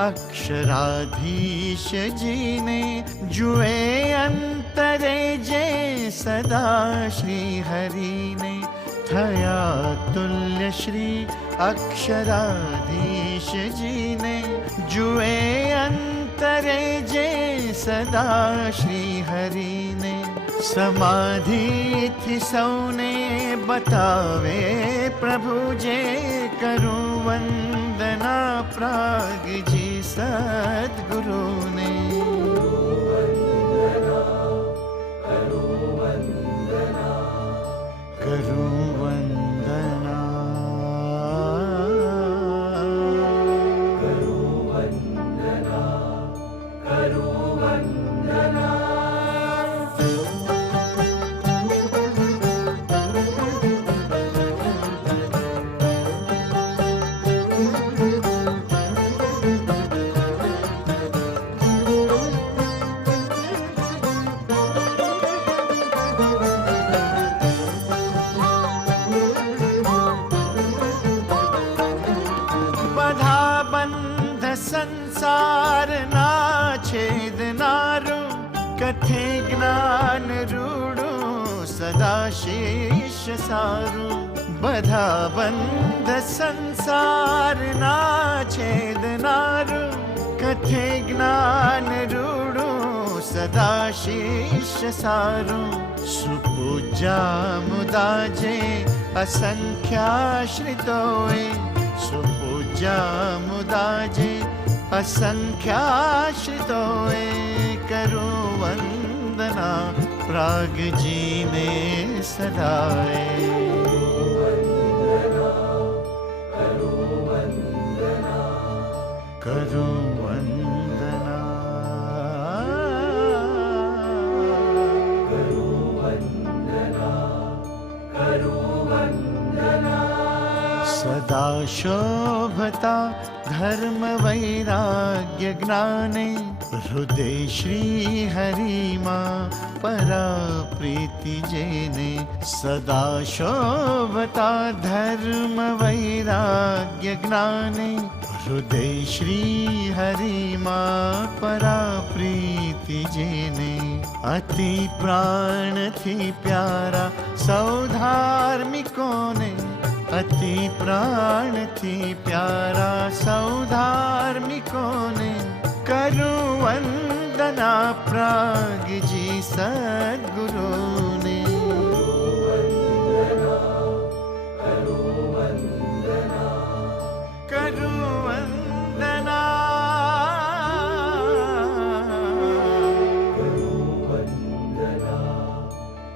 અક્ષરાધીશ જીને જુએ અંતરે જે સદા શ્રી હરિને થયા તુલ્ય શ્રી અક્ષરાધીશ જીને જુએ અંતરે જે સદા શ્રી હરિને સમાધિથી સૌને બતાવે પ્રભુ જે કરું વંદના પ્રાગજી સદગુરુને કરું વંદના સંસારના છેદનારું કથે જ્ઞાન રૂડું સદા શેષ સારું બધા બંધ સંસારના છેદનારું કથે જ્ઞાન રૂડું સદા શેષ સારું સુપૂજા મુદાજે અસંખ્યાશ્રિતોએ સુપૂજા મુદાજે અસંખ્યાશ્રિતોએ કરું વંદના प्राग जी ने सदाए। करो वंदना, करो वंदना, करो वंदना। सदा शोभता धर्म वैराग्य ज्ञाने, हृदय श्री हरि मां परा प्रीति जेने। सदा शोभता धर्म वैराग्य ज्ञाने, हृदय श्री हरि मां परा प्रीति जेने। अति प्राण थी प्यारा सौ धार्मिकों ने, अति प्राण थी प्यारा सौ धार्मिकों ने। करूं वंदना प्राग जी सद्गुरु ने। करूं वंदना, करूं वंदना, करूं वंदना,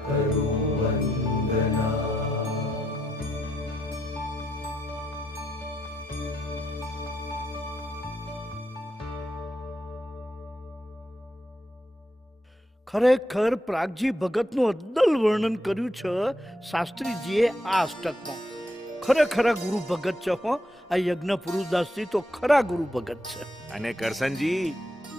करूं वंदना। ખરેખર પ્રાગજી ભગતનું અદ્દલ વર્ણન કર્યું છે શાસ્ત્રીજીએ આ અષ્ટકમાં. ખરેખર આ ગુરુ ભગત છે હો. આ યજ્ઞ પુરુષદાસજી તો ખરા ગુરુ ભગત છે. અને કરસનજી,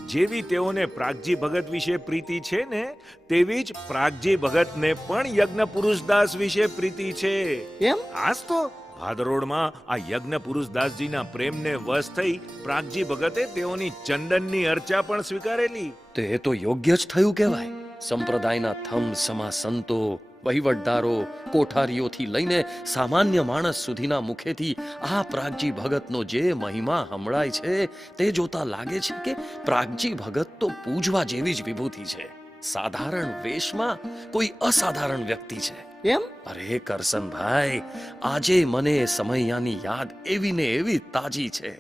જેવી તેઓને પ્રાગજી ભગત વિશે પ્રીતિ છે ને, તેવી જ પ્રાગજી ભગતને પણ યજ્ઞ પુરુષદાસ વિશે પ્રીતિ છે. એમ? આજ તો ભાદરોડમાં આ યજ્ઞ પુરુષદાસજીના પ્રેમને વશ થઈ પ્રાગજી ભગતે તેઓની ચંદનની અર્ચા પણ સ્વીકારેલી. તો એ તો યોગ્ય જ થયું કહેવાય. સંપ્રદાયના થમ સમા સંતો, વહીવટદારો, કોઠારીઓથી લઈને સામાન્ય માણસ સુધીના મુખેથી આ પ્રાગજી ભગતનો જે મહિમા સંભળાય છે તે જોતા લાગે છે કે પ્રાગજી ભગત તો પૂજવા જેવી જ વિભૂતિ છે. સાધારણ વેશમાં કોઈ અસાધારણ વ્યક્તિ છે. એમ? અરે કરસનભાઈ, આજે મને એ સમયની યાદ એવી ને એવી તાજી છે.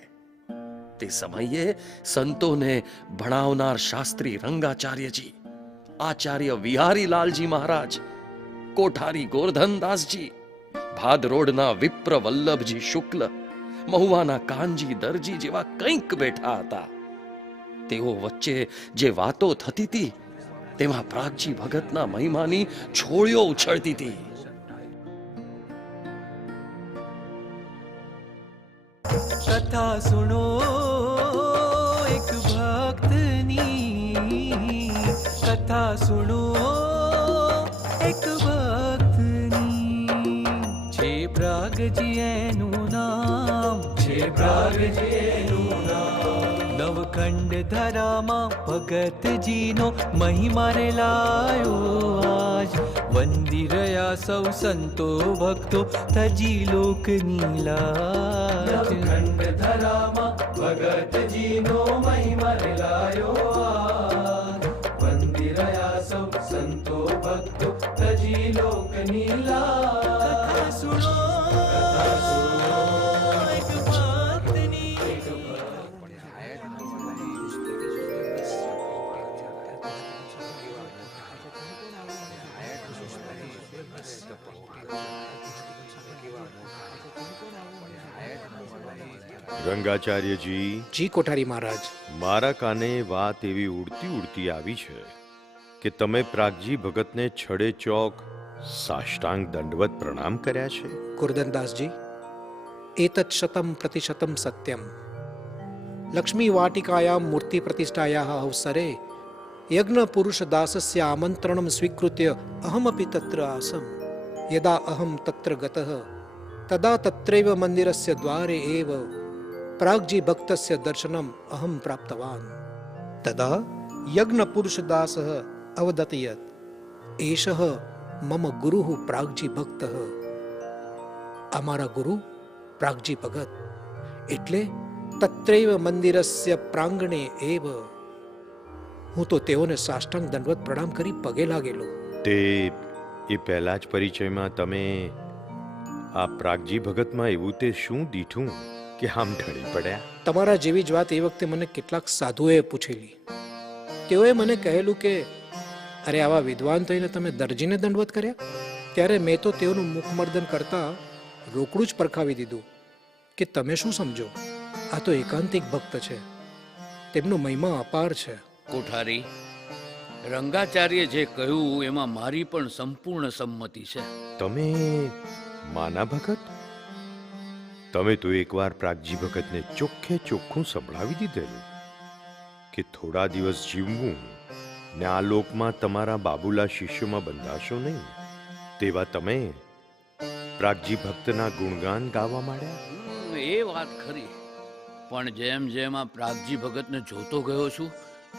તે સમયે સંતોને ભણાવનાર શાસ્ત્રી રંગાચાર્યજી, આચાર્ય વિહારીલાલજી મહારાજ, કોઠારી ગોરધનદાસજી, ભાદરોડના વિપ્ર વલ્લભજી શુક્લ, મહુવાના કાનજી દરજી જેવા કંઈક બેઠા હતા. તેઓ વચ્ચે જે વાતો થતી હતી તેમાં પ્રાગજી ભગતના મહિમાની છોળીઓ ઉછળતી હતી. कथा सुनो एक भक्तनी, कथा सुनो एक भक्तनी. छे प्रागजी एનું નામ, छे प्रागजी एનું નાम. નવખંડ ધરામાં ભગતજીનો મહિમા રે લાયો આજ. વંદી રહ્યા સૌ સંતો ભક્તો તજી લોકની લાજ. નવખંડ ધરામાં ભગતજીનો મહિમા રે લાયો આજ. વંદી રહ્યા સૌ સંતો ભક્તો તજી લોકની લાજ. કથા સુનો એક ભક્તની. રંગાચાર્યજી. જી કોઠારી મહારાજ. મારા કાને વાત એવી ઉડતી ઉડતી આવી છે કે તમે પ્રાગજી ભગતને છડે ચોક સાષ્ટાંગ દંડવત પ્રણામ કર્યા છે. ગુરધનદાસજી, એતत् શતમ પ્રતિશતમ સત્યમ. લક્ષ્મી વાટિકાયામ મૂર્તિ પ્રતિષ્ઠાયાः અવસરે યજ્ઞ પુરુષ દાસસ્ય આમંત્રણમ સ્વીકૃત્ય અહમપી તત્ર આસમ. યદા અહમ તત્ર ગતઃ તદા તત્રૈવ મંદિરસ્ય દ્વારે એવ પ્રાગજી ભક્તસ્ય દર્શનમ અહમ પ્રાપ્તવાન. તદા યજ્ઞ પુરુષ દાસઃ અવદતિ યત એષઃ મમ ગુરુઃ પ્રાગજી ભક્તઃ. અમારા ગુરુ પ્રાગજી ભગત એટલે તત્રૈવ મંદિરસ્ય પ્રાંગણે એવ. હું તો તેઓને સાષ્ટાંગ દંડવત પ્રણામ કરી પગે લાગેલો. તે એ પહેલા જ પરિચયમાં તમે આ પ્રાગજી ભગતમાં એવું તે શું દીઠું કે આમ ઢળી પડ્યા? તમારા જેવી જ વાત એ વખતે મને કેટલાક સાધુએ પૂછેલી. તેઓએ મને કહેલું કે અરે આવા વિદ્વાન થઈને તમે દરજીને દંડવત કર્યા? ત્યારે મેં તો તેઓનું મુખમર્દન કરતા રોકડું જ પરખાવી દીધું કે તમે શું સમજો, આ તો એકાંતિક ભક્ત છે, તેમનો મહિમા અપાર છે. કોઠારી, રંગાચાર્ય જે કહ્યું એમાં મારી પણ સંપૂર્ણ સંમતિ છે. તમે માના ભગત? તમે તો એકવાર પ્રાગજી ભગતને ચોખ્ખે ચોખ્ખું સંભળાવી દીધેલું કે થોડા દિવસ જીવવું ને આ લોકમાં તમારા બાબુલા શિષ્યોમાં બંધાશો નહીં. તેવા તમે પ્રાગજી ભક્તના ગુણગાન ગાવા માંડ્યા. એ વાત ખરી, પણ જેમ જેમ આ પ્રાગજી ભગતને જોતો ગયો છું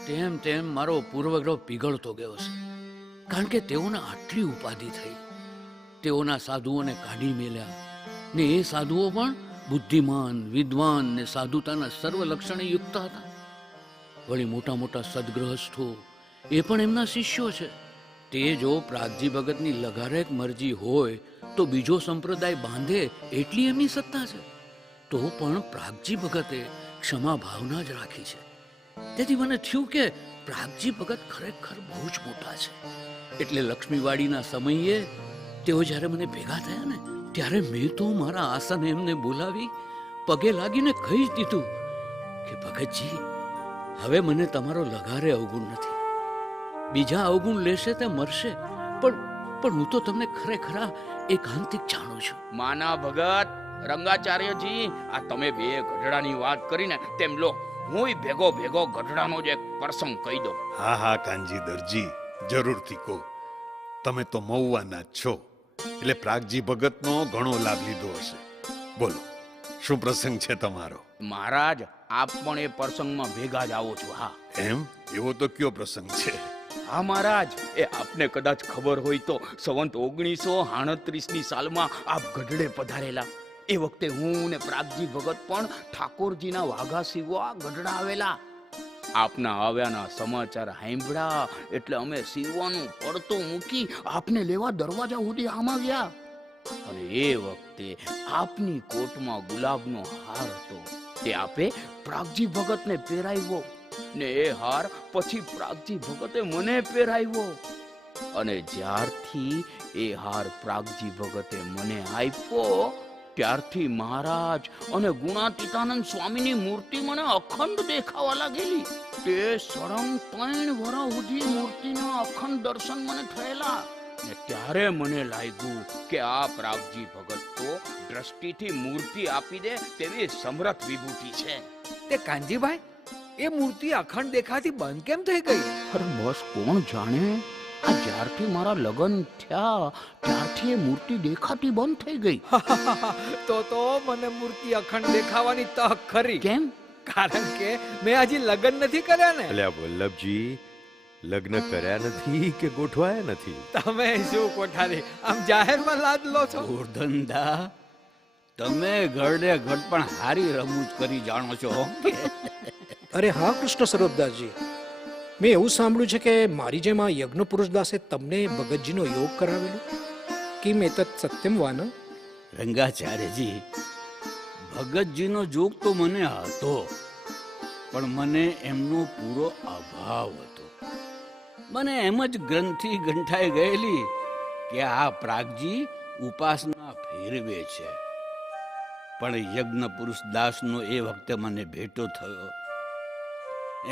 તેમ તેમ મારો પૂર્વગ્રહ પીગળતો ગયો છે. કારણ કે તેઓને આટલી ઉપાધિ થઈ, તેઓના સાધુઓને કાઢી મેલ્યા, ને એ સાધુઓ પણ બુદ્ધિમાન, વિદ્વાન ને સાધુતાના સર્વ લક્ષણે યુક્ત હતા. વળી મોટા મોટા સદગ્રહસ્થો એ પણ એમના શિષ્યો છે. તે જો પ્રાગજી ભગતની લગારેક મરજી હોય તો બીજો સંપ્રદાય બાંધે એટલી એમની સત્તા છે. તો પણ પ્રાગજી ભગતે ક્ષમા ભાવના જ રાખી છે. તેથી મને થયું કે પ્રાગજી ભગત ખરેખર બહુ જ મોટા છે. એટલે લક્ષ્મીવાડીના સમયે તેઓ જ્યારે મને ભેગા થયા ને ત્યારે મેં તો મારા આસને એમને બોલાવી પગે લાગીને કહી જ દીધું કે ભગતજી, હવે મને તમારો લગારે અવગુણ નથી. બીજા અવગુણ લેશે તે મરશે, પણ હું તો તમને ખરેખર એકાંતિક જાણું છું. માના ભગત રંગાચાર્યજી, આ તમે બે ગઢડાની વાત કરીને તેમ લો હું ભેગો ભેગો ગઢડાનો જ એક પ્રસંગ કહી દો. હા હા કાનજી દરજી, જરૂરથી કહો. તમે તો મહુવાના જ છો એટલે પ્રાગજી ભગતનો ઘણો લાભ લીધો હશે. બોલો, શું પ્રસંગ છે તમારો? મહારાજ, આપ પણ એ પ્રસંગમાં ભેગા જ આવો છો. હા એમ? એવો તો કયો પ્રસંગ છે? હા મહારાજ, એ આપને કદાચ ખબર હોય તો સંવંત 1938ની સાલમાં આપ ગઢડે પધારેલા. એ વખતે હું ને પ્રાગજી ભગત પણ ઠાકોરજીના વાઘા સીવવા ગઢડા આવેલા. આપના આવ્યાના સમાચાર સાંભળ્યા એટલે અમે સીવવાનું પડતું મૂકી આપને લેવા દરવાજા સુધી આમાં ગયા. અને એ વખતે આપની કોટમાં ગુલાબનો હાર હતો, તે આપે પ્રાગજી ભગતને પહેરાવ્યો, ને એ હાર પછી પ્રાગજી ભગતે મને પહેરાવ્યો. અને જ્યારથી એ હાર પ્રાગજી ભગતે મને આપ્યો ત્યારથી મહારાજ અને ગુણાતીતાનંદ સ્વામીની મૂર્તિ મને અખંડ દેખાવા લાગેલી. તે સરમ 3 વર્ષ સુધી મૂર્તિના અખંડ દર્શન મને થયેલા. ને ત્યારે મને લાગ્યું કે આ પ્રાગજી ભગત તો દ્રષ્ટિથી મૂર્તિ આપી દે તેવી સમર્થ વિભૂતિ છે. તે કાનજીભાઈ, એ મૂર્તિ અખંડ દેખાતી બંધ કેમ થઈ ગઈ? અરે બસ કોણ જાણે. આ જ્યારથી મારા લગ્ન થયા ત્યારથી એ મૂર્તિ દેખાતી બંધ થઈ ગઈ. તો મને મૂર્તિ અખંડ દેખાવાની તક ખરી. કેમ? કારણ કે મેં હજી લગ્ન નથી કર્યા ને. અલ્યા વલ્લભજી, લગ્ન કર્યા નથી કે ગોઠવાયા નથી? તમે શું કોઠારી આમ જાહેરમાં લાદ લો છો? ગોરધનદા, તમે ગળડે ગઢ પણ હારી રમૂજ કરી જાણો છો. અરે હા કૃષ્ણ સરોબદાસજી, મેં એવું સાંભળ્યું છે કે મારી જેમ આ યજ્ઞ પુરુષદાસે તમને ભગતજીનો યોગ કરાવેલો. કિમ એતત સત્યમ વાન? રંગાચાર્યજી, ભગતજીનો જોગ તો મને હતો, પણ મને એમનો પૂરો અભાવ હતો. મને એમ જ ગ્રંથિ ગંઠાઈ ગયેલી કે આ પ્રાગજી ઉપાસના ફેરવે છે. પણ યજ્ઞ પુરુષ દાસનો એ વખતે મને ભેટો થયો.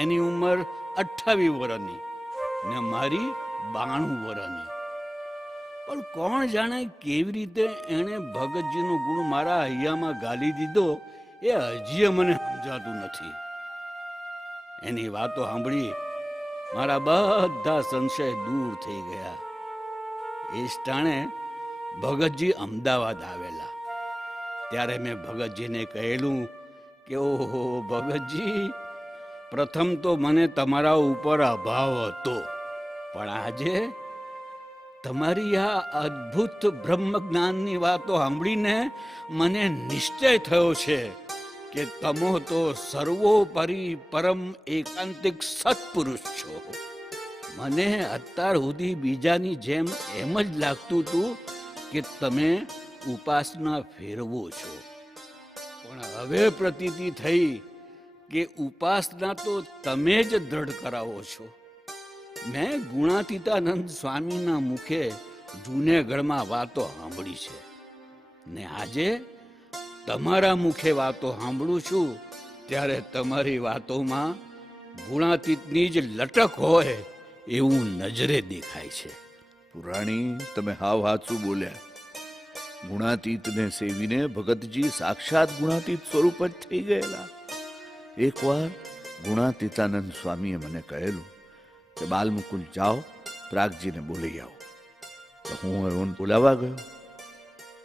એની ઉંમર 28 વર્ષની ને મારી 92 વર્ષની. પણ કોણ જાણે કેવી રીતે એણે ભગતજીનો ગુણ મારા હૈયામાં ગાલી દીધો એ હજી મને સમજાતું નથી. એની વાતો સાંભળી મારા બધા સંશય દૂર થઈ ગયા. એ ટાણે ભગતજી અમદાવાદ આવેલા. ત્યારે મેં ભગતજીને કહેલું કે ઓહો ભગતજી, પ્રથમ તો મને તમારા ઉપર અભાવ હતો, પણ આજે તમારી આ અદ્ભુત બ્રહ્મ જ્ઞાનની વાતો સાંભળીને મને નિશ્ચય થયો છે કે તમે તો સર્વોપરી પરમ એકાંતિક સત્પુરુષ છો. મને અત્યાર સુધી બીજાની જેમ એમ જ લાગતું હતું કે તમે ઉપાસના ફેરવો છો, પણ હવે પ્રતીતિ થઈ કે ઉપાસના તો તમે જ દ્રઢ કરાવો છો. મેં ગુણાતીતાનંદ સ્વામીના મુખે જૂનેગઢમાં વાતો સાંભળી છે ને આજે તમારા મુખે વાતો સાંભળું છું ત્યારે તમારી વાતોમાં ગુણાતીતની જ લટક હોય એવું નજરે દેખાય છે. પુરાણી, તમે હાવ હાચું બોલ્યા. ગુણાતીતને સેવીને ભગતજી સાક્ષાત ગુણાતીત સ્વરૂપ જ થઈ ગયેલા. એકવાર ગુણાતીતાનંદ સ્વામીએ મને કહેલું કે બાલમુકુંદ જાઓ, પ્રાગજીને બોલી આવો. તો હું એમને બોલાવવા ગયો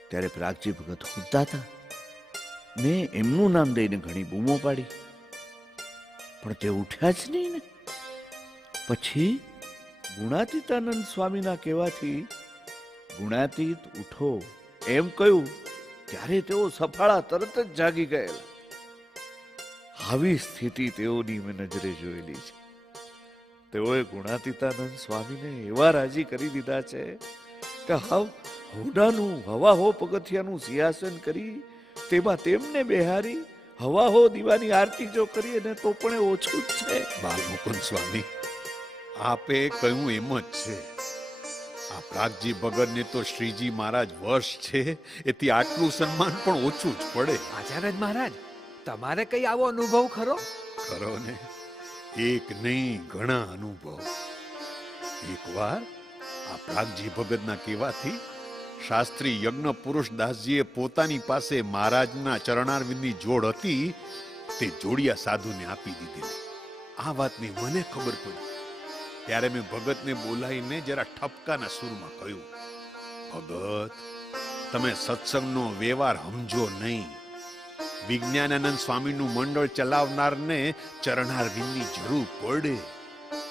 ત્યારે પ્રાગજી ભગત ઉઠતા હતા. મેં એમનું નામ દઈને ઘણી બૂમો પાડી, પણ તે ઉઠ્યા જ નહીં ને. પછી ગુણાતીતાનંદ સ્વામીના કહેવાથી ગુણાતીત ઉઠો એમ કહ્યું ત્યારે તેઓ સફાળા તરત જ જાગી ગયેલા. આવી સ્થિતિ તેઓની મેં નજરે જોયેલી છે. તેઓએ ગુણાતીતાનંદ સ્વામીને એવા રાજી કરી દીધા છે કે હાવ હોડાનું હવા હો પગથિયાનું સિંહાસન કરી તેમાં તેમને બેહારી હવા હો દીવાની આરતી જો કરીએ ને તો પણ એ ઓછું જ છે. બાલમુકુંદ સ્વામી, આપે કહ્યું એમ જ છે. આ પ્રાગજી ભગતને તો શ્રીજી મહારાજ વશ છે, એથી આટલું સન્માન પણ ઓછું જ પડે. આચાર્ય મહારાજ, તમારે કઈ આવો અનુભવ ખરો? ખરો ને, એક નહીં ઘણા અનુભવ. એકવાર આ પ્રાગજી ભગતના કહેવાથી શાસ્ત્રી યજ્ઞ પુરુષ દાસજીએ પોતાની પાસે મહારાજના ચરણારવિંદની જોડ હતી તે જોડિયા સાધુને આપી દીધી. આ વાતની મને ખબર પડી ત્યારે મેં ભગતને બોલાવીને જરા ઠપકાના સૂરમાં કહ્યું, ભગત, તમે સત્સંગનો વ્યવહાર સમજો નહીં. વિજ્ઞાનાનંદ સ્વામીનું મંડળ ચલાવનારને ચરણારવિંદની જરૂર પડે,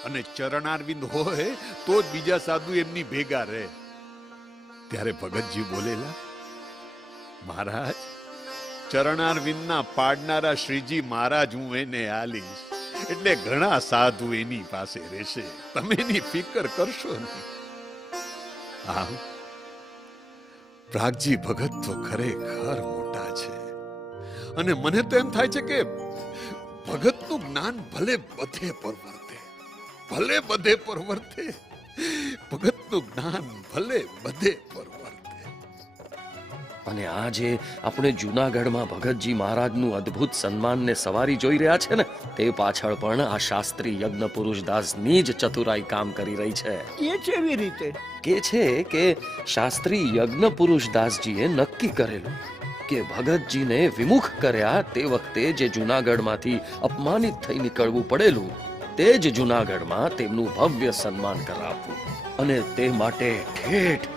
અને ચરણારવિંદ હોય તો જ બીજા સાધુ એમની ભેગા રહે. ત્યારે ભગતજી બોલેલા, મહારાજ, ચરણારવિંદના પાડનારા શ્રીજી મહારાજ હું એને આલીશ, એટલે ઘણા સાધુ એની પાસે રહેશે, તમે એની ફિકર કરશો નહીં. આમ પ્રાગજી ભગત તો ખરેખર મોટા છે, અને મને તો એમ થાય છે કે ભગતનું જ્ઞાન ભલે બધે પરવર્તે, ભલે બધે પરવર્તે, ભગતનું જ્ઞાન ભલે બધે પરવર્તે. અને આજે આપણે જૂનાગઢમાં ભગતજી મહારાજનું અદ્ભુત સન્માન ને સવારી જોઈ રહ્યા છે ને, તે પાછળ પણ આ શાસ્ત્રી યજ્ઞ પુરુષ દાસની જ ચતુરાઈ કામ કરી રહી છે. એ કેવી રીતે? કે છે કે શાસ્ત્રી યજ્ઞ પુરુષ દાસજીએ નક્કી કરેલું કે ભગતજીને વિમુખ કર્યા તે વખતે જે જૂનાગઢમાંથી અપમાનિત થઈ નીકળવું પડેલું, તે જ જૂનાગઢમાં તેમનું ભવ્ય સન્માન કરાવવું. અને તે માટે ઠેઠ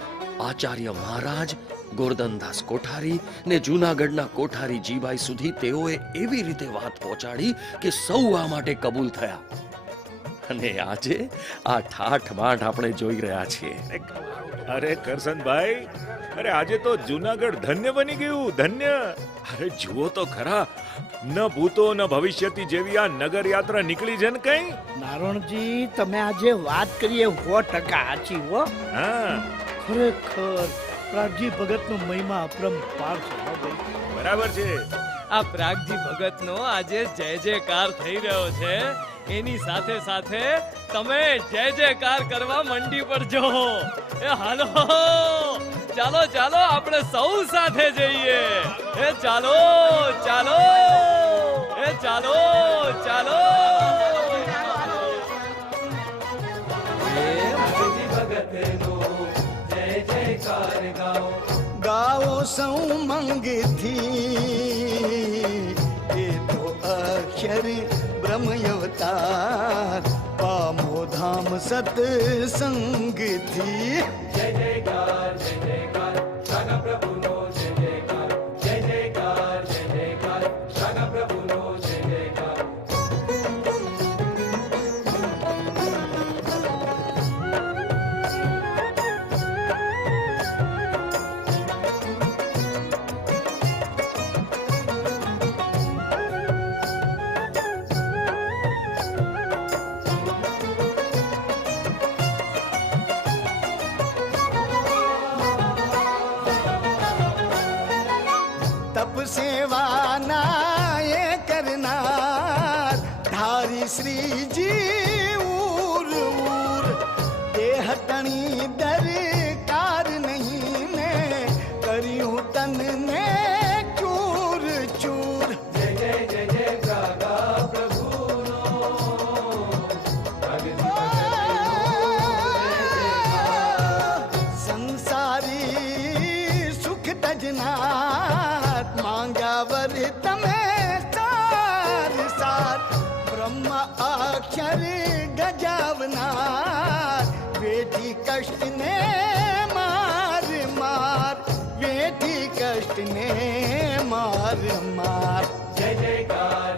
આચાર્ય મહારાજ, ગોરધનદાસ કોઠારી ને જૂનાગઢના કોઠારી જીભાઈ સુધી તેઓએ એવી રીતે વાત પહોંચાડી કે સૌ આ માટે કબૂલ થયા. અને આજે આ ઠાઠ માઠ આપણે જોઈ રહ્યા છીએ. અરે કરસનભાઈ, અરે આજે તો જૂનાગઢ ધન્ય બની ગયું, ધન્ય. અરે જુઓ તો ખરા, ન ભૂતો ન ભવિષ્યથી જેવી આ નગર યાત્રા નીકળી છે ને કઈ. નારણજી, તમે આજે વાત કરીએ 100% સાચી હો. હા, ખરેખર પ્રાગજી ભગતનો મહિમા અપરંપાર છે હો ભાઈ. બરાબર છે. આ પ્રાગજી ભગતનો આજે જય જયકાર થઈ રહ્યો છે, એની સાથે સાથે તમે જય જયકાર કરવા મંડી પડજો. એ હાલો, ચાલો ચાલો, આપણે સૌ સાથે જઈએ. એ ચાલો ચાલો, એ ચાલો ચાલો. ગાઓ સૌ મંગથી, એ તો અક્ષર બ્રહ્મ અવતાર, પામો ધામ સત્સંગથી. જય જયકાર, જય જયકાર, શાગા પ્રભુનો જય જયકાર, જય જયકાર, જય જયકાર, શાગા પ્રભુનો જય જયકાર. સર્જનાર માંગ્યા વર તમે સાર સાર બ્રહ્મ અક્ષર ગજાવનાર વેઠી કષ્ટને માર માર વેઠી કષ્ટને માર માર જય જયકાર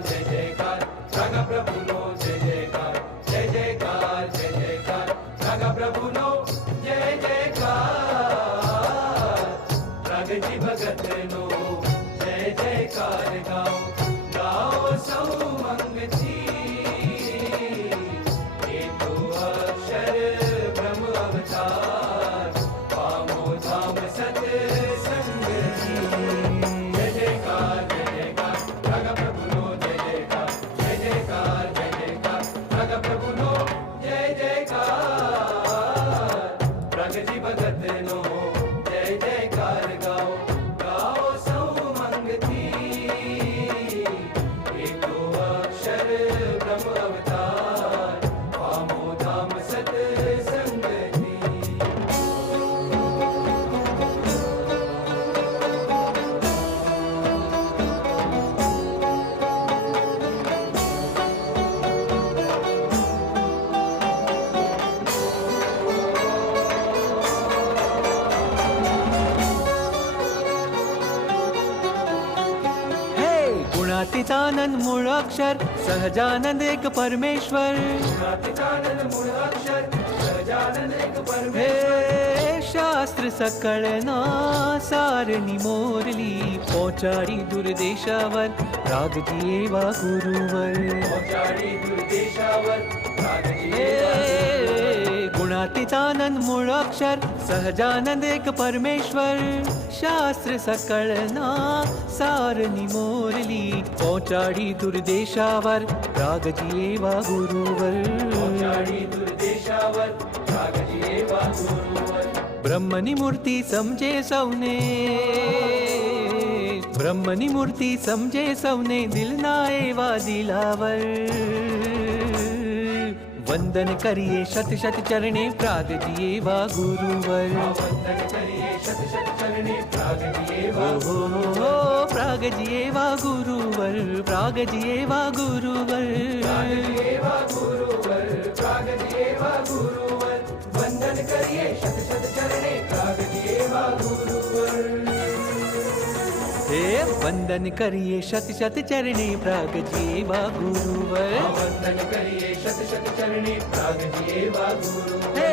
રાગા પ્રભુનો જય જયકાર જય જયકાર રાગા પ્રભુનો જય જયકાર રાગજી ભગતનો જય જયકાર ગાઓ ગાઓ સૌ મંગથી એ તો અક્ષર બ્રહ્મ અવતાર પામો ધામ સત સંગજી જય જયકાર રાગા પ્રભુનો જય જયકાર જય જયકાર રાગા પ્રભુનો જય જયકાર રાગજી ભગતનો જય જયકાર ગાઓ ગાઓ સૌ મંગથી એ તો અક્ષર બ્રહ્મ અવતાર પામો ધામ સત સંગતિ હે ગુણાતીતાનંદ મૂળ અક્ષર સહજાનંદ એક પરમેશ્વર હે શાસ્ત્ર સકળના સારની મોરલી પહોંચાડી દુર્દેશાવર રાગજી એવા ગુરુવર હે ગુણાતીતાનંદ મૂળ અક્ષર સહજાનંદ એક પરમેશ્વર શાસ્ત્ર સકળના સારની મોરલી પહોંચાડી દુર્દેશાવર રાગજી એવા ગુરુવર બ્રહ્મની મૂર્તિ સમજે સૌને બ્રહ્મની મૂર્તિ સમજે સૌને દિલના એવા દિલાવર વંદન કરીએ શત શત ચરણે પ્રાગજી એવા ગુરુવર ઓહો પ્રાગજી એવા ગુરુવર પ્રાગજી એવા ગુરુવર વંદન કરીએ શત શત ચરણે પ્રાગજી એવા ગુરુવર હે વંદન કરીએ શત શત ચરણે પ્રાગજી એવા ગુરુવર વંદન કરીએ શત શત ચરણે પ્રાગજી એવા ગુરુવર હે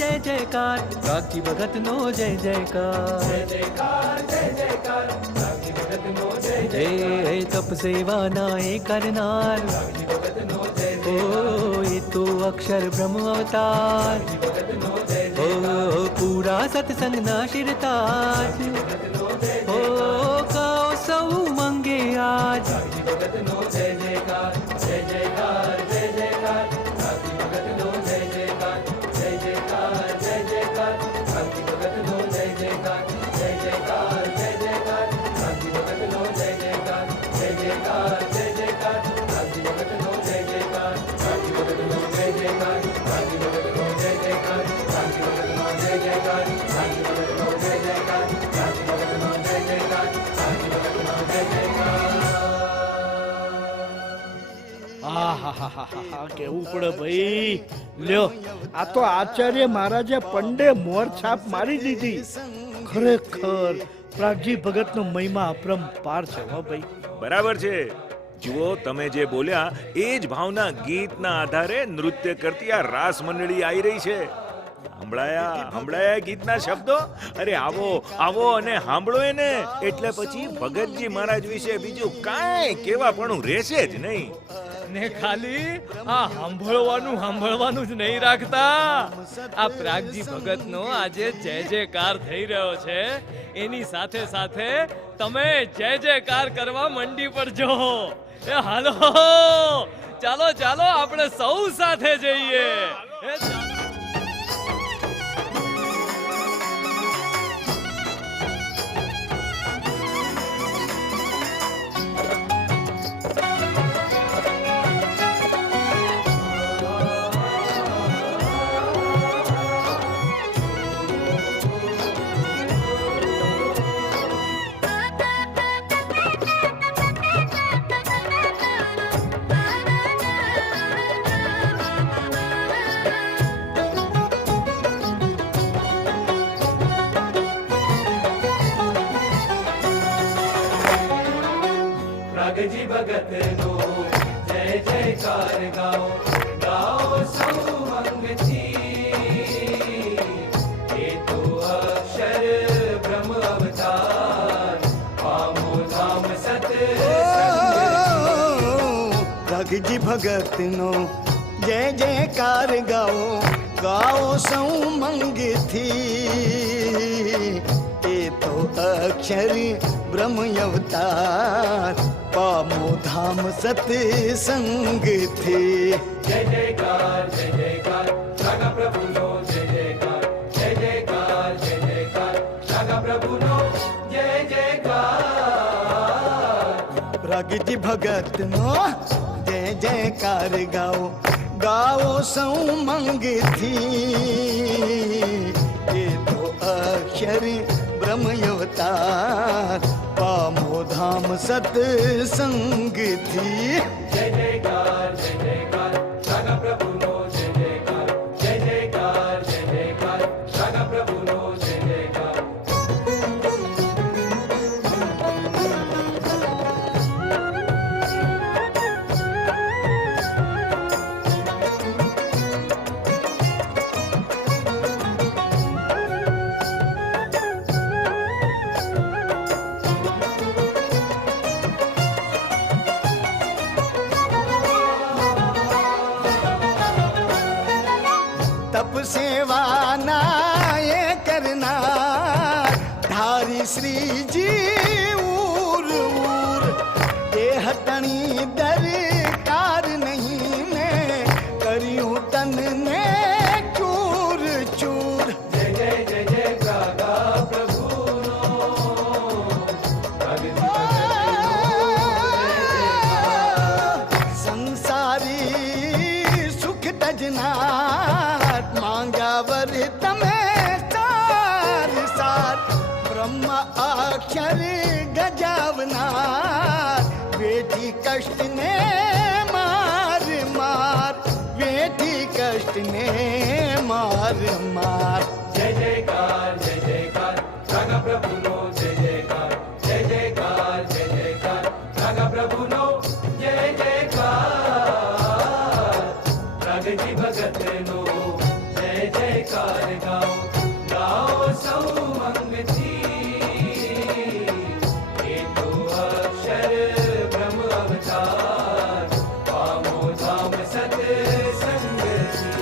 જય જયકાર પ્રાગજી ભગતનો જય જયકાર પ્રાગજી ભગતનો જય જય હે તપ સેવાના એ કરનાર ઓ એ તો અક્ષર બ્રહ્મ અવતાર ઓ પૂરા સત્સંગના શિરતાજ ઓ ગાઓ સૌ મંગે આજ જય જયકાર જય જયકાર જય જયકાર પ્રાગજી ભગતનો જય જયકાર જય જયકાર જય જયકાર પ્રાગજી ભગતનો જય જયકાર જય જયકાર જય જયકાર પ્રાગજી ભગતનો જય જયકાર જય જયકાર જય જયકાર પ્રાગજી ભગતનો જય જયકાર પ્રાગજી ભગતનો જય જયકાર પ્રાગજી ભગતનો જય જયકાર પ્રાગજી ભગતનો જય જયકાર પ્રાગજી ભગતનો જય જયકાર પ્રાગજી ભગતનો જય જયકાર પ્રાગજી ભગતનો જય જયકાર આહાહાહાહા, કેવું પડે ભાઈ લ્યો આ તો આચાર્ય મહારાજે પંડે મોર છાપ મારી દીધી ખરેખર પ્રાગજી ભગતનો મહિમા અપરંપાર છે હો ભાઈ બરાબર છે. જુઓ તમે જે બોલ્યા એ જ ભાવના ગીતના આધારે નૃત્ય કરતી આ રાસ મંડળી આવી રહી છે. સંભળાયા ગીતના શબ્દો? અરે આવો આવો અને સાંભળો એને, એટલે પછી ભગતજી મહારાજ વિશે બીજું કાંઈ કેવાપણું રહેશે જ નહીં. ને ખાલી આ સાંભળવાનું જ નહીં રાખતા, આ પ્રાગજી ભગતનો આજે જય જયકાર થઈ રહ્યો છે, એની સાથે સાથે તમે જય જયકાર કરવા મંડી પડજો. એ હાલો ચાલો ચાલો આપણે સૌ સાથે જઈએ. भगत नो जय जयकार गाओ गाओ सौ मंग थी ये तो अक्षर ब्रह्म अवतार पामो धाम सत રાઘજી ભગત નો જય જયકાર ગાઓ ગાઓ સૌ મંગથી એ તો અક્ષર બ્રહ્મ અવતાર પામો ધામ સત્સંગથી जय जयकार रागा प्रभु नो जय जयकार रागा प्रभु नो जय जयकार રાઘજી ભગત નો જય જયકાર ગાઓ ગાઓ સૌ મંગથી એ તો અક્ષર બ્રહ્મ અવતાર પામો ધામ સત્સંગથી जय जयकार रागा प्रभु नो जय जयकार रागा प्रभु नो जय जयकार તપ સેવાના એ કરનાર ધારી શ્રીજી ઉર ઉર એ હટણી દરકાર નહીં મેં કર્યું તનને ચૂર ચૂર जय जय रागा प्रभु नो સંસારી સુખ તજનાર માંગ્યાવર તમે સાર સાર બ્રહ્મ અક્ષર ગજાવનાર વેઠી કષ્ટને માર માર વેઠી કષ્ટને માર માર जय जयकार रागा प्रभु नो जय जयकार रागा प्रभु नो जय जयकार रागजी भगत नो जय जयकार गाओ गाओ सौ मंग थी ये तो अक्षर ब्रह्म अवतार पामो धाम सत संग थी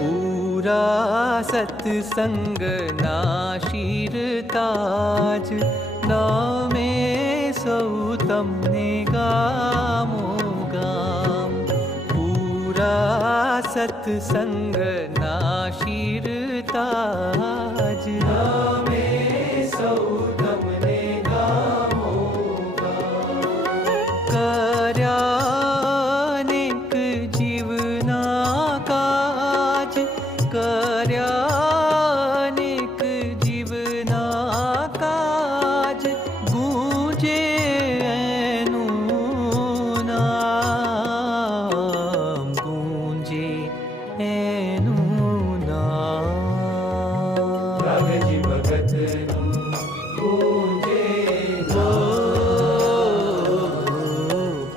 પૂરા સત્સંગ ના શીરતાજ નામે સૌ તમને ગામો ગામ પૂરા સત્સંગ ના શીરતાજ નામે સૌ તમને ગામો કર્યાનેક જીવના કાજ કર્યાનેક જીવના કાજ ગૂંજે એનું નામ ગૂંજે એનું નામ રાગજી ભગત ગૂંજે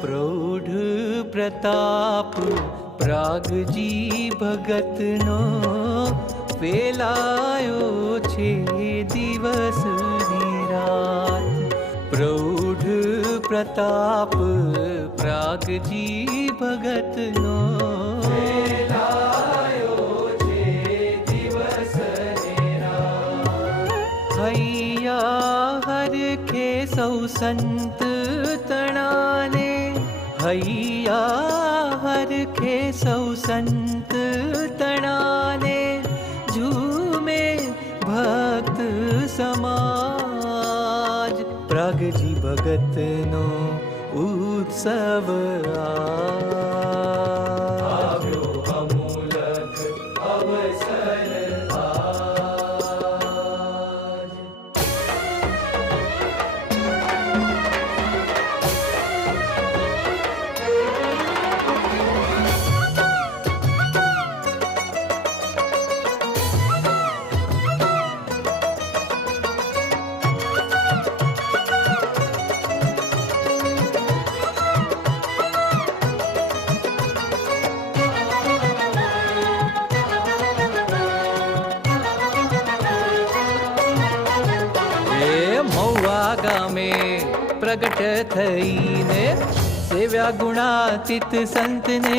પ્રૌઢ પ્રતાપ પ્રાગજી ભગતનો ફેલાયો છે દિવસ ની રાત પ્રૌઢ પ્રતાપ પ્રાગજી ભગતનો ફેલાયો છે દિવસ ની રાત હૈયા હરખે સૌ સંત તણાને હૈયા હરખે સૌ સંત તણાને ઝૂમે ભક્ત સમાજ પ્રાગજી ભગતનો ઉત્સવ આવ્યો અમૂલક અવસર આજ પ્રગટ થઈને સેવ્યા ગુણાતીત સંતને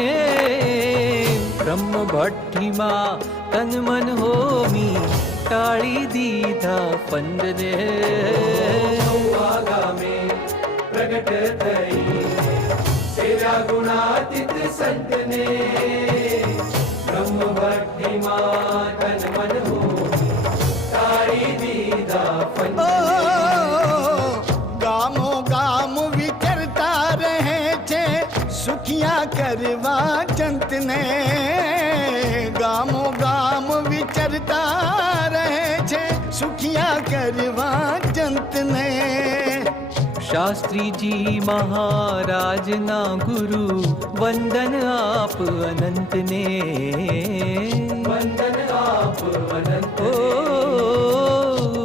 બ્રહ્મ ભઠ્ઠીમાં તન મન હોમી ટાળી દીધા પંદને ગામે પ્રગટ થઈને સેવ્યા ગુણાતીત સંતને બ્રહ્મ ભટ્ટીમાં તન મન હોમી ટાળી દીધા પંદને ગામો ગામ વિચરતા રહે છે સુખિયા કરવા જંતને ગામો ગામ વિચરતા રહે છે સુખિયા કરવા જંતને શાસ્ત્રીજી મહારાજના ગુરુ વંદન આપ અનંતને વંદન આપ અનંત ઓ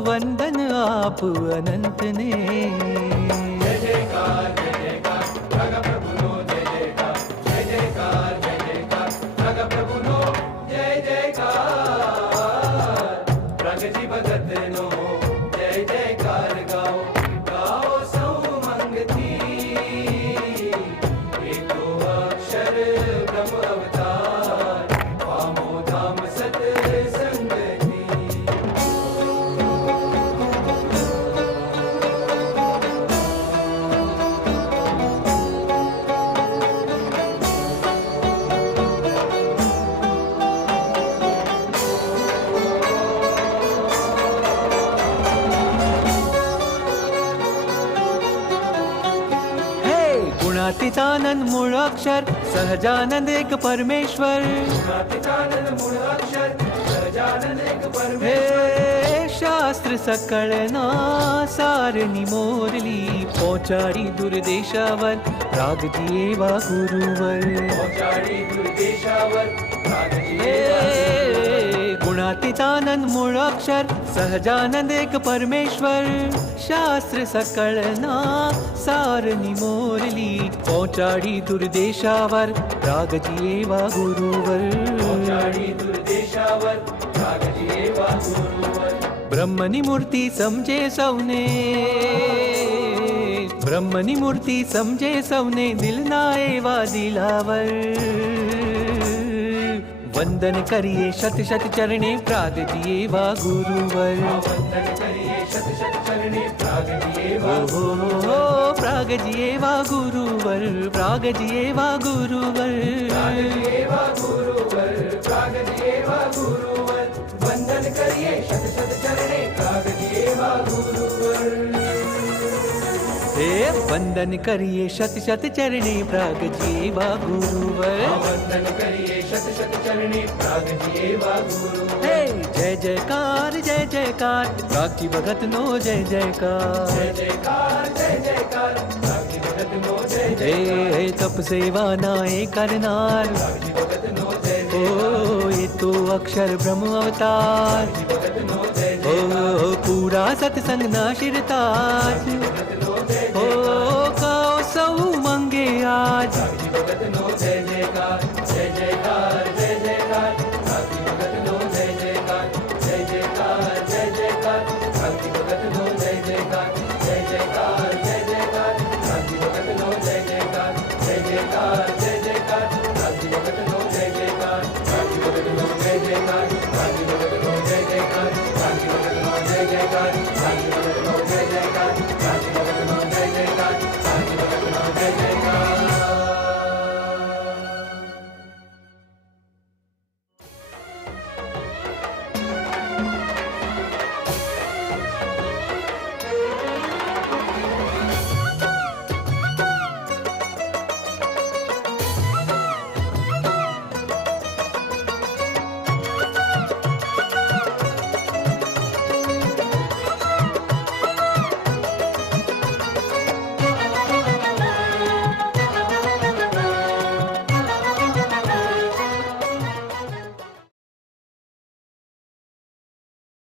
વંદન આપ અનંતને જય જયકાર રાગ પ્રભુનો જય જયકાર જય જયકાર રાગ પ્રભુનો જય જયકાર રાગજી ભગતનો જય જયકાર ગાઓ ગાઓ સૌ મંગથી એકો અક્ષર બ્રહ્મ અવતાર પામો ધામ સત્સંગથી ગુણાતીતાનંદ મૂળ અક્ષર સહજાનંદ એક પરમેશ્વર ગુણાતીતાનંદ મૂળ અક્ષર સહજાનંદ એક હે પરમેશ્વર શાસ્ત્ર સકળના સારની મોરલી પહોંચાડી દુર્દેશાવર રાગજી એવા ગુરુવર પહોંચાડી દુર્દેશાવર રાગજી હે ગુણાતીતાનંદ મૂળ અક્ષર સહજાનંદ એક પરમેશ્વર શાસ્ત્ર સકળના સારની મોરલી પહોંચાડી દુર્દેશાવર રાગજી એવા ગુરુવર પહોંચાડી દુર્દેશાવર રાગજી એવા ગુરુવર બ્રહ્મની મૂર્તિ સમજે સૌને બ્રહ્મની મૂર્તિ સમજે સૌને દિલના એવા દિલાવર વંદન કરીએ શત શત ચરણે પ્રાગજી એવા ગુરુવર વંદન કરીએ શત શત ચરણે પ્રાગજી એવા ઓહો પ્રાગજી એવા ગુરુવર પ્રાગજી એવા ગુરુવર પ્રાગજી એવા ગુરુવર પ્રાગજી એવા ગુરુવર વંદન કરીએ શત શત ચરણે પ્રાગજી એવા ગુરુવર હે વંદન કરીએ શત શત ચરણે પ્રાગજી એવા ગુરુવર વંદન કરીએ શત શત ચરણે પ્રાગજી એવા ગુરુવર હે જય જયકાર પ્રાગજી ભગતનો જય જયકાર જય જયકાર પ્રાગજી ભગતનો જય હે જયકાર તપ સેવાના એ કરનાર પ્રાગજી ભગતનો જય ઓ એ તો અક્ષર બ્રહ્મ અવતાર ભગતનો જય ઓ પૂરા સત્સંગના શિરતાજ ઓ ગાઓ સૌ મંગે આજ ભગતનો જય જયકાર જય જયકાર